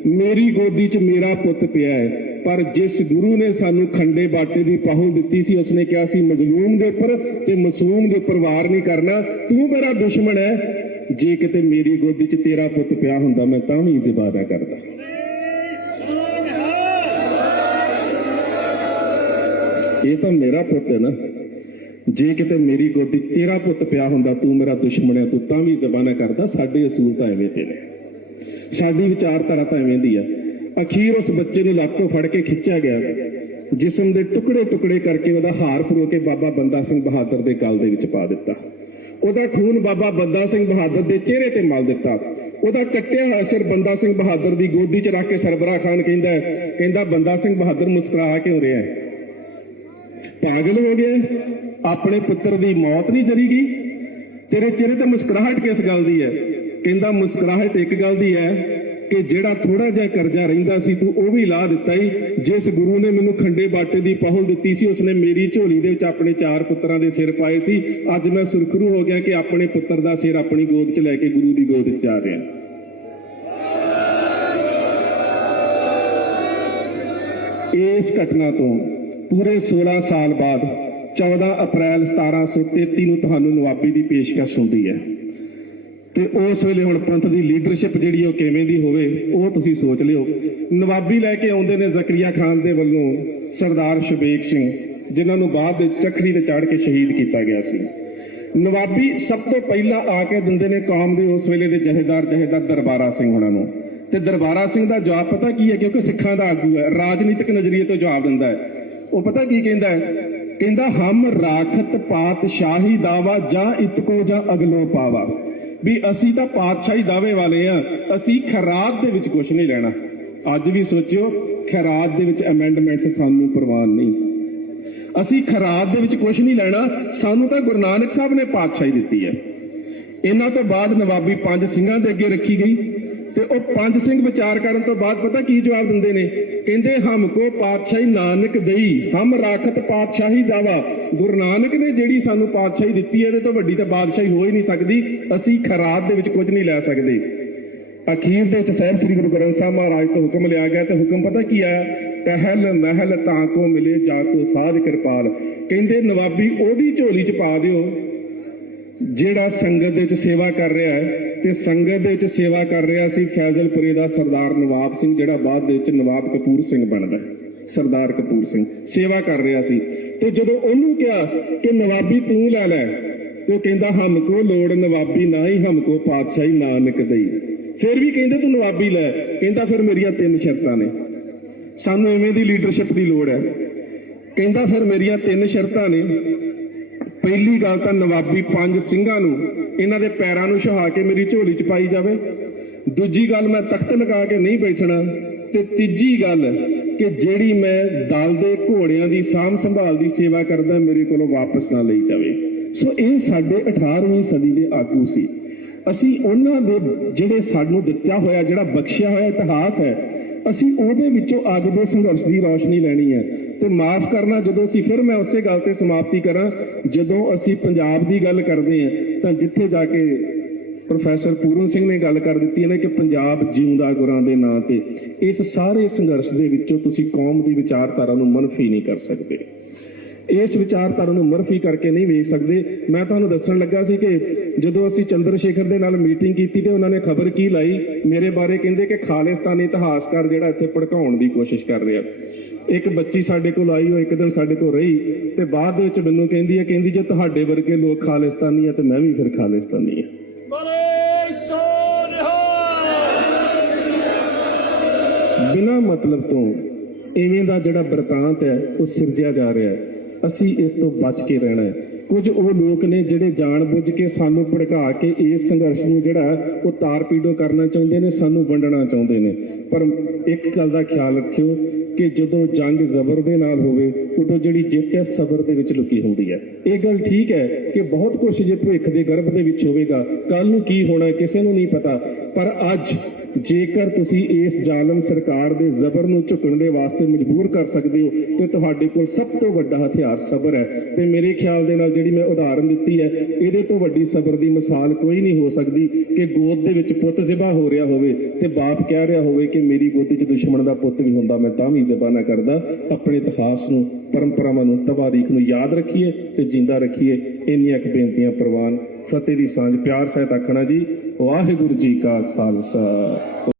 ਮੇਰੀ ਗੋਦੀ 'ਚ ਮੇਰਾ ਪੁੱਤ ਪਿਆ ਹੈ, ਪਰ ਜਿਸ ਗੁਰੂ ਨੇ ਸਾਨੂੰ ਖੰਡੇ ਬਾਟੇ ਦੀ ਪਾਹੁਲ ਦਿੱਤੀ ਸੀ ਉਸਨੇ ਕਿਹਾ ਸੀ ਮਜ਼ਲੂਮ ਦੇ ਉੱਪਰ ਤੇ ਮਾਸੂਮ ਦੇ ਉੱਪਰ ਵਾਰ ਨਹੀਂ ਕਰਨਾ। ਤੂੰ ਮੇਰਾ ਦੁਸ਼ਮਣ ਹੈ, ਜੇ ਕਿਤੇ ਮੇਰੀ ਗੋਦੀ 'ਚ ਤੇਰਾ ਪੁੱਤ ਪਿਆ ਹੁੰਦਾ ਮੈਂ ਤਾਂ ਵੀ ਜ਼ਿਬਾ ਨਾ ਕਰਦਾ। ਇਹ ਤਾਂ ਮੇਰਾ ਪੁੱਤ ਹੈ ਨਾ, ਜੇ ਕਿਤੇ ਮੇਰੀ ਗੋਦੀ 'ਚ ਤੇਰਾ ਪੁੱਤ ਪਿਆ ਹੁੰਦਾ ਤੂੰ ਮੇਰਾ ਦੁਸ਼ਮਣ ਹੈ, ਤੂੰ ਤਾਂ ਵੀ ਜ਼ਿਬਾ ਨਾ ਕਰਦਾ। ਸਾਡੇ ਅਸੂਲ ਤਾਂ ਐਵੇਂ ਦੇ ਨੇ, ਸਾਡੀ ਵਿਚਾਰਧਾਰਾ ਤਾਂ ਐਵੇਂ ਦੀ ਹੈ। ਅਖੀਰ ਉਸ ਬੱਚੇ ਨੂੰ ਲੱਤ ਤੋਂ ਫੜ ਕੇ ਖਿੱਚਿਆ ਗਿਆ, ਜਿਸਮ ਦੇ ਟੁਕੜੇ ਟੁਕੜੇ ਕਰਕੇ ਉਹਦਾ ਹਾਰ ਪਰੋ ਕੇ ਬਾਬਾ ਬੰਦਾ ਸਿੰਘ ਬਹਾਦਰ ਦੇ ਗਲ ਦੇ ਵਿੱਚ ਪਾ ਦਿੱਤਾ। ਉਹਦਾ ਖੂਨ ਬਾਬਾ ਬੰਦਾ ਸਿੰਘ ਬਹਾਦਰ ਦੇ ਚਿਹਰੇ ਤੇ ਮਲ ਦਿੱਤਾ। ਉਹਦਾ ਕੱਟਿਆ ਹੋਇਆ ਸਿਰ ਬੰਦਾ ਸਿੰਘ ਬਹਾਦਰ ਦੀ ਗੋਦੀ 'ਚ ਰੱਖ ਕੇ ਸਰਬਰਾ ਖਾਨ ਕਹਿੰਦਾ ਬੰਦਾ ਸਿੰਘ ਬਹਾਦਰ ਮੁਸਕਰਾ ਕਿਉਂ ਰਿਹਾ ਹੈ? ਪਾਗਲ ਹੋ ਗਿਆ? ਆਪਣੇ ਪੁੱਤਰ ਦੀ ਮੌਤ ਨਹੀਂ ਜਰੀ ਗਈ? ਤੇਰੇ ਚਿਹਰੇ ਤੇ ਮੁਸਕਰਾਹਟ ਕਿਸ ਗੱਲ ਦੀ ਹੈ? ਕਹਿੰਦਾ ਮੁਸਕਰਾਹਟ ਇੱਕ ਗੱਲ ਦੀ ਹੈ ਕਿ ਜਿਹੜਾ ਥੋੜਾ ਜਿਹਾ ਕਰਜ਼ਾ ਰਹਿੰਦਾ ਸੀ ਤੂੰ ਉਹ ਵੀ ਲਾ ਦਿੱਤਾ ਹੀ। ਜਿਸ ਗੁਰੂ ਨੇ ਮੈਨੂੰ ਖੰਡੇ ਬਾਟੇ ਦੀ ਪਹੁਲ ਦਿੱਤੀ ਸੀ ਉਸਨੇ ਮੇਰੀ ਝੋਲੀ ਦੇ ਵਿੱਚ ਆਪਣੇ 4 ਪੁੱਤਰਾਂ ਦੇ ਸਿਰ ਪਾਏ ਸੀ। ਅੱਜ ਮੈਂ ਸੁਰਖਰੂ ਹੋ ਗਿਆ ਕਿ ਆਪਣੇ ਪੁੱਤਰ ਦਾ ਸਿਰ ਆਪਣੀ ਗੋਦ 'ਚ ਲੈ ਕੇ ਗੁਰੂ ਦੀ ਗੋਦ 'ਚ ਜਾ ਰਿਹਾ। ਇਸ ਘਟਨਾ ਤੋਂ ਪੂਰੇ 16 ਸਾਲ ਬਾਅਦ 14 ਅਪ੍ਰੈਲ 1733 ਨੂੰ ਤੁਹਾਨੂੰ ਨਵਾਬੀ ਦੀ ਪੇਸ਼ਕਸ਼ ਹੁੰਦੀ ਹੈ ਤੇ ਉਸ ਵੇਲੇ ਹੁਣ ਪੰਥ ਦੀ ਲੀਡਰਸ਼ਿਪ ਜਿਹੜੀ ਉਹ ਕਿਵੇਂ ਦੀ ਹੋਵੇ ਉਹ ਤੁਸੀਂ ਸੋਚ ਲਿਓ। ਨਵਾਬੀ ਲੈ ਕੇ ਆਉਂਦੇ ਨੇ ਜ਼ਕਰੀਆ ਖਾਨ ਦੇ ਵੱਲੋਂ ਸਰਦਾਰ ਸ਼ਬੇਕ ਸਿੰਘ, ਜਿਨ੍ਹਾਂ ਨੂੰ ਬਾਅਦ ਵਿੱਚ ਚੱਕਰੀ ਤੇ ਚੜ੍ਹ ਕੇ ਸ਼ਹੀਦ ਕੀਤਾ ਗਿਆ ਸੀ। ਨਵਾਬੀ ਸਭ ਤੋਂ ਪਹਿਲਾਂ ਆ ਕੇ ਦਿੰਦੇ ਨੇ ਕੌਮ ਦੇ ਉਸ ਵੇਲੇ ਦੇ ਜਥੇਦਾਰ ਦਰਬਾਰਾ ਸਿੰਘ ਉਹਨਾਂ ਨੂੰ, ਤੇ ਦਰਬਾਰਾ ਸਿੰਘ ਦਾ ਜਵਾਬ ਪਤਾ ਕੀ ਹੈ? ਕਿਉਂਕਿ ਸਿੱਖਾਂ ਦਾ ਆਗੂ ਹੈ, ਰਾਜਨੀਤਿਕ ਨਜ਼ਰੀਏ ਤੋਂ ਜਵਾਬ ਦਿੰਦਾ ਹੈ। ਉਹ ਪਤਾ ਕੀ ਕਹਿੰਦਾ ਹੈ? ਕਹਿੰਦਾ ਹਮ ਰਾਖਤ ਪਾਤਸ਼ਾਹੀ ਦਾਵਾ ਜਾਂ ਇਤਕੋ ਜਾਂ ਅਗਲੋ ਪਾਵਾ, ਵੀ ਅਸੀਂ ਤਾਂ ਪਾਤਸ਼ਾਹੀ ਦਾਅਵੇ ਵਾਲੇ ਆ, ਅਸੀਂ ਖੈਰਾਤ ਦੇ ਵਿੱਚ ਕੁਝ ਨਹੀਂ ਲੈਣਾ। ਅੱਜ ਵੀ ਸੋਚਿਓ, ਖੈਰਾਤ ਦੇ ਵਿੱਚ ਅਮੈਂਡਮੈਂਟਸ ਸਾਨੂੰ ਪ੍ਰਵਾਨ ਨਹੀਂ, ਅਸੀਂ ਖੈਰਾਤ ਦੇ ਵਿੱਚ ਕੁਝ ਨਹੀਂ ਲੈਣਾ, ਸਾਨੂੰ ਤਾਂ ਗੁਰੂ ਨਾਨਕ ਸਾਹਿਬ ਨੇ ਪਾਤਸ਼ਾਹੀ ਦਿੱਤੀ ਹੈ। ਇਹਨਾਂ ਤੋਂ ਬਾਅਦ ਨਵਾਬੀ 5 ਸਿੰਘਾਂ ਦੇ ਅੱਗੇ ਰੱਖੀ ਗਈ ਤੇ ਉਹ 5 ਸਿੰਘ ਵਿਚਾਰ ਕਰਨ ਤੋਂ ਬਾਅਦ ਪਤਾ ਕੀ ਜਵਾਬ ਦਿੰਦੇ ਨੇ? ਕਹਿੰਦੇ ਹਮ ਕੋ ਪਾਤਸ਼ਾਹੀ ਨਾਨਕ ਦਈ, ਹਮ ਰਾਖਤ ਪਾਤਸ਼ਾਹੀ ਦਾਵਾ। ਗੁਰੂ ਨਾਨਕ ਨੇ ਜਿਹੜੀ ਸਾਨੂੰ ਪਾਤਸ਼ਾਹੀ ਦਿੱਤੀ ਹੈ ਇਹਦੇ ਤੋਂ ਵੱਡੀ ਤਾਂ ਬਾਦਸ਼ਾਹੀ ਹੋ ਹੀ ਨਹੀਂ ਸਕਦੀ, ਅਸੀਂ ਖੈਰਾਤ ਦੇ ਵਿੱਚ ਕੁਝ ਨਹੀਂ ਲੈ ਸਕਦੇ। ਅਖੀਰ ਦੇ ਵਿੱਚ ਸਾਹਿਬ ਸ੍ਰੀ ਗੁਰੂ ਗ੍ਰੰਥ ਸਾਹਿਬ ਮਹਾਰਾਜ ਤੋਂ ਹੁਕਮ ਲਿਆ ਗਿਆ ਤੇ ਹੁਕਮ ਪਤਾ ਕੀ ਆਇਆ? ਟਹਿਲ ਮਹਿਲ ਤਾਂ ਕੋ ਮਿਲੇ ਜਾ ਕੋ ਸਾਧ ਕਿਰਪਾਲ। ਕਹਿੰਦੇ ਨਵਾਬੀ ਉਹਦੀ ਝੋਲੀ 'ਚ ਪਾ ਦਿਓ ਜਿਹੜਾ ਸੰਗਤ ਦੇ ਵਿੱਚ ਸੇਵਾ ਕਰ ਰਿਹਾ ਹੈ। ਤੇ ਸੰਗਤ ਦੇ ਵਿੱਚ ਸੇਵਾ ਕਰ ਰਿਹਾ ਸੀ ਫੈਜ਼ਲਪੁਰੇ ਦਾ ਸਰਦਾਰ ਨਵਾਬ ਸਿੰਘ, ਜਿਹੜਾ ਬਾਅਦ ਦੇ ਵਿੱਚ ਨਵਾਬ ਕਪੂਰ ਸਿੰਘ ਬਣਦਾ, ਸਰਦਾਰ ਕਪੂਰ ਸਿੰਘ ਸੇਵਾ ਕਰ ਰਿਹਾ ਸੀ। ਤੇ ਜਦੋਂ ਉਹਨੂੰ ਕਿਹਾ ਕਿ ਨਵਾਬੀ ਤੂੰ ਲੈ ਲੈ, ਤੇ ਉਹ ਕਹਿੰਦਾ ਹਮ ਕੋ ਲੋੜ ਨਵਾਬੀ ਨਾ ਹੀ ਹਮ ਕੋ ਪਾਤਸ਼ਾਹੀ ਨਾਨਕ ਦਈ। ਫਿਰ ਵੀ ਕਹਿੰਦੇ ਤੂੰ ਨਵਾਬੀ ਲੈ। ਕਹਿੰਦਾ ਫਿਰ ਮੇਰੀਆਂ 3 ਸ਼ਰਤਾਂ ਨੇ, ਸਾਨੂੰ ਐਵੇਂ ਦੀ ਲੀਡਰਸ਼ਿਪ ਦੀ ਲੋੜ ਹੈ। ਕਹਿੰਦਾ ਫਿਰ ਮੇਰੀਆਂ 3 ਸ਼ਰਤਾਂ ਨੇ। ਪਹਿਲੀ ਗੱਲ ਤਾਂ ਨਵਾਬੀ 5 ਸਿੰਘਾਂ ਨੂੰ ਇਹਨਾਂ ਦੇ ਪੈਰਾਂ ਨੂੰ ਛੁਹਾ ਕੇ ਮੇਰੀ ਝੋਲੀ 'ਚ ਪਾਈ ਜਾਵੇ। ਦੂਜੀ ਗੱਲ, ਮੈਂ ਤਖਤ ਲਗਾ ਕੇ ਨਹੀਂ ਬੈਠਣਾ। ਤੇ ਤੀਜੀ ਗੱਲ ਕਿ ਜਿਹੜੀ ਮੈਂ ਦਲ ਦੇ ਘੋੜਿਆਂ ਦੀ ਸਾਂਭ ਸੰਭਾਲ ਦੀ ਸੇਵਾ ਕਰਦਾ ਮੇਰੇ ਕੋਲੋਂ ਵਾਪਸ ਨਾ ਲਈ ਜਾਵੇ। ਸੋ ਇਹ ਸਾਡੇ 18ਵੀਂ ਸਦੀ ਦੇ ਆਗੂ ਸੀ। ਅਸੀਂ ਉਹਨਾਂ ਦੇ ਜਿਹੜੇ ਸਾਨੂੰ ਦਿੱਤਾ ਹੋਇਆ, ਜਿਹੜਾ ਬਖਸ਼ਿਆ ਹੋਇਆ ਇਤਿਹਾਸ ਹੈ, ਅਸੀਂ ਉਹਦੇ ਵਿੱਚੋਂ ਅੱਜ ਦੇ ਸੰਘਰਸ਼ ਦੀ ਰੌਸ਼ਨੀ ਲੈਣੀ ਹੈ। ਤੇ ਮਾਫ ਕਰਨਾ, ਜਦੋਂ ਅਸੀਂ ਫਿਰ ਮੈਂ ਉਸੇ ਗੱਲ ਤੇ ਸਮਾਪਤੀ ਕਰਾਂ, ਜਦੋਂ ਅਸੀਂ ਪੰਜਾਬ ਦੀ ਗੱਲ ਕਰਦੇ ਹਾਂ ਤਾਂ ਜਿੱਥੇ ਜਾ ਕੇ ਪ੍ਰੋਫੈਸਰ ਪੂਰਨ ਸਿੰਘ ਨੇ ਗੱਲ ਕਰ ਦਿੱਤੀ ਹੈ ਨਾ ਕਿ ਪੰਜਾਬ ਜਿਉਂਦਾ ਗੁਰਾਂ ਦੇ ਨਾਂ ਤੇ, ਇਸ ਸਾਰੇ ਸੰਘਰਸ਼ ਦੇ ਵਿੱਚੋਂ ਤੁਸੀਂ ਕੌਮ ਦੀ ਵਿਚਾਰਧਾਰਾ ਨੂੰ ਮਨਫੀ ਨਹੀਂ ਕਰ ਸਕਦੇ, ਇਸ ਵਿਚਾਰਧਾਰਾ ਨੂੰ ਮਨਫੀ ਕਰਕੇ ਨਹੀਂ ਵੇਖ ਸਕਦੇ। ਮੈਂ ਤੁਹਾਨੂੰ ਦੱਸਣ ਲੱਗਾ ਸੀ ਕਿ ਜਦੋਂ ਅਸੀਂ ਚੰਦਰ ਸ਼ੇਖਰ ਦੇ ਨਾਲ ਮੀਟਿੰਗ ਕੀਤੀ ਤੇ ਉਹਨਾਂ ਨੇ ਖਬਰ ਕੀ ਲਾਈ ਮੇਰੇ ਬਾਰੇ, ਕਹਿੰਦੇ ਕਿ ਖਾਲਿਸਤਾਨੀ ਇਤਿਹਾਸਕਾਰ ਜਿਹੜਾ ਇੱਥੇ ਭੜਕਾਉਣ ਦੀ ਕੋਸ਼ਿਸ਼ ਕਰ ਰਿਹਾ। ਇੱਕ ਬੱਚੀ ਸਾਡੇ ਕੋਲ ਆਈ, ਉਹ ਇੱਕ ਦਿਨ ਸਾਡੇ ਕੋਲ ਰਹੀ ਤੇ ਬਾਅਦ ਦੇ ਵਿੱਚ ਮੈਨੂੰ ਕਹਿੰਦੀ ਹੈ, ਕਹਿੰਦੀ ਜੇ ਤੁਹਾਡੇ ਵਰਗੇ ਲੋਕ ਖਾਲਿਸਤਾਨੀ ਆ ਤੇ ਮੈਂ ਵੀ ਫਿਰ ਖਾਲਿਸਤਾਨੀ ਆ। ਬਿਨਾਂ ਮਤਲਬ ਤੋਂ ਇਵੇਂ ਦਾ ਜਿਹੜਾ ਬਰਤਾਂਤ ਹੈ ਉਹ ਸਿਰਜਿਆ ਜਾ ਰਿਹਾ ਹੈ। ਅਸੀਂ ਇਸ ਤੋਂ ਬਚ ਕੇ ਰਹਿਣਾ ਹੈ। ਕੁਝ ਉਹ ਲੋਕ ਨੇ ਜਿਹੜੇ ਜਾਣ-ਬੁੱਝ ਕੇ ਸਾਨੂੰ ਭੜਕਾ ਕੇ ਇਸ ਸੰਘਰਸ਼ ਨੂੰ ਜਿਹੜਾ ਉਹ ਤਾਰ-ਪੀੜੋ ਕਰਨਾ ਚਾਹੁੰਦੇ ਨੇ, ਸਾਨੂੰ ਵੰਡਣਾ ਚਾਹੁੰਦੇ ਨੇ। ਪਰ ਇੱਕ ਗੱਲ ਦਾ ਖਿਆਲ ਰੱਖਿਓ ਕਿ ਜਦੋਂ ਜੰਗ ਜ਼ਬਰ ਦੇ ਨਾਲ ਹੋਵੇ ਉਦੋਂ ਜਿਹੜੀ ਜਿੱਤ ਹੈ ਸਬਰ ਦੇ ਵਿੱਚ ਲੁਕੀ ਹੁੰਦੀ ਹੈ। ਇਹ ਗੱਲ ਠੀਕ ਹੈ ਕਿ ਬਹੁਤ ਕੁਝ ਜੇ ਭਵਿੱਖ ਦੇ ਗਰਭ ਦੇ ਵਿੱਚ ਹੋਵੇਗਾ, ਕੱਲ ਨੂੰ ਕੀ ਹੋਣਾ ਕਿਸੇ ਨੂੰ ਨਹੀਂ ਪਤਾ। ਪਰ ਅੱਜ ਜੇਕਰ ਤੁਸੀਂ ਇਸ ਜ਼ਾਲਮ ਸਰਕਾਰ ਦੇ ਜ਼ਬਰ ਨੂੰ ਝੁਕਣ ਦੇ ਵਾਸਤੇ ਮਜਬੂਰ ਕਰ ਸਕਦੇ ਹੋ ਤੇ ਤੁਹਾਡੇ ਕੋਲ ਸਭ ਤੋਂ ਵੱਡਾ ਹਥਿਆਰ ਸਬਰ ਹੈ। ਤੇ ਮੇਰੇ ਖਿਆਲ ਦੇ ਨਾਲ ਜਿਹੜੀ ਮੈਂ ਉਦਾਹਰਨ ਦਿੱਤੀ ਹੈ, ਇਹਦੇ ਤੋਂ ਵੱਡੀ ਸਬਰ ਦੀ ਮਿਸਾਲ ਕੋਈ ਨਹੀਂ ਹੋ ਸਕਦੀ ਕਿ ਗੋਦ ਦੇ ਵਿੱਚ ਪੁੱਤ ਜ਼ਿਬਾ ਹੋ ਰਿਹਾ ਹੋਵੇ ਤੇ ਬਾਪ ਕਹਿ ਰਿਹਾ ਹੋਵੇ ਕਿ ਮੇਰੀ ਗੋਦੀ 'ਚ ਦੁਸ਼ਮਣ ਦਾ ਪੁੱਤ ਵੀ ਹੁੰਦਾ ਮੈਂ ਤਾਂ ਵੀ ਜ਼ਿਬਾ ਨਾ ਕਰਦਾ। ਆਪਣੇ ਇਤਿਹਾਸ ਨੂੰ, ਪਰੰਪਰਾਵਾਂ ਨੂੰ, ਤਵਾਰੀਖ ਨੂੰ ਯਾਦ ਰੱਖੀਏ ਤੇ ਜਿੰਦਾ ਰੱਖੀਏ। ਇੰਨੀਆਂ ਕੁ ਬੇਨਤੀਆਂ ਪ੍ਰਵਾਨ। ਫਤਿਹ ਦੀ ਸਾਂਝ ਪਿਆਰ ਸਹਿਤ ਆਖਣਾ ਜੀ। ਵਾਹਿਗੁਰੂ ਜੀ ਕਾ ਖਾਲਸਾ।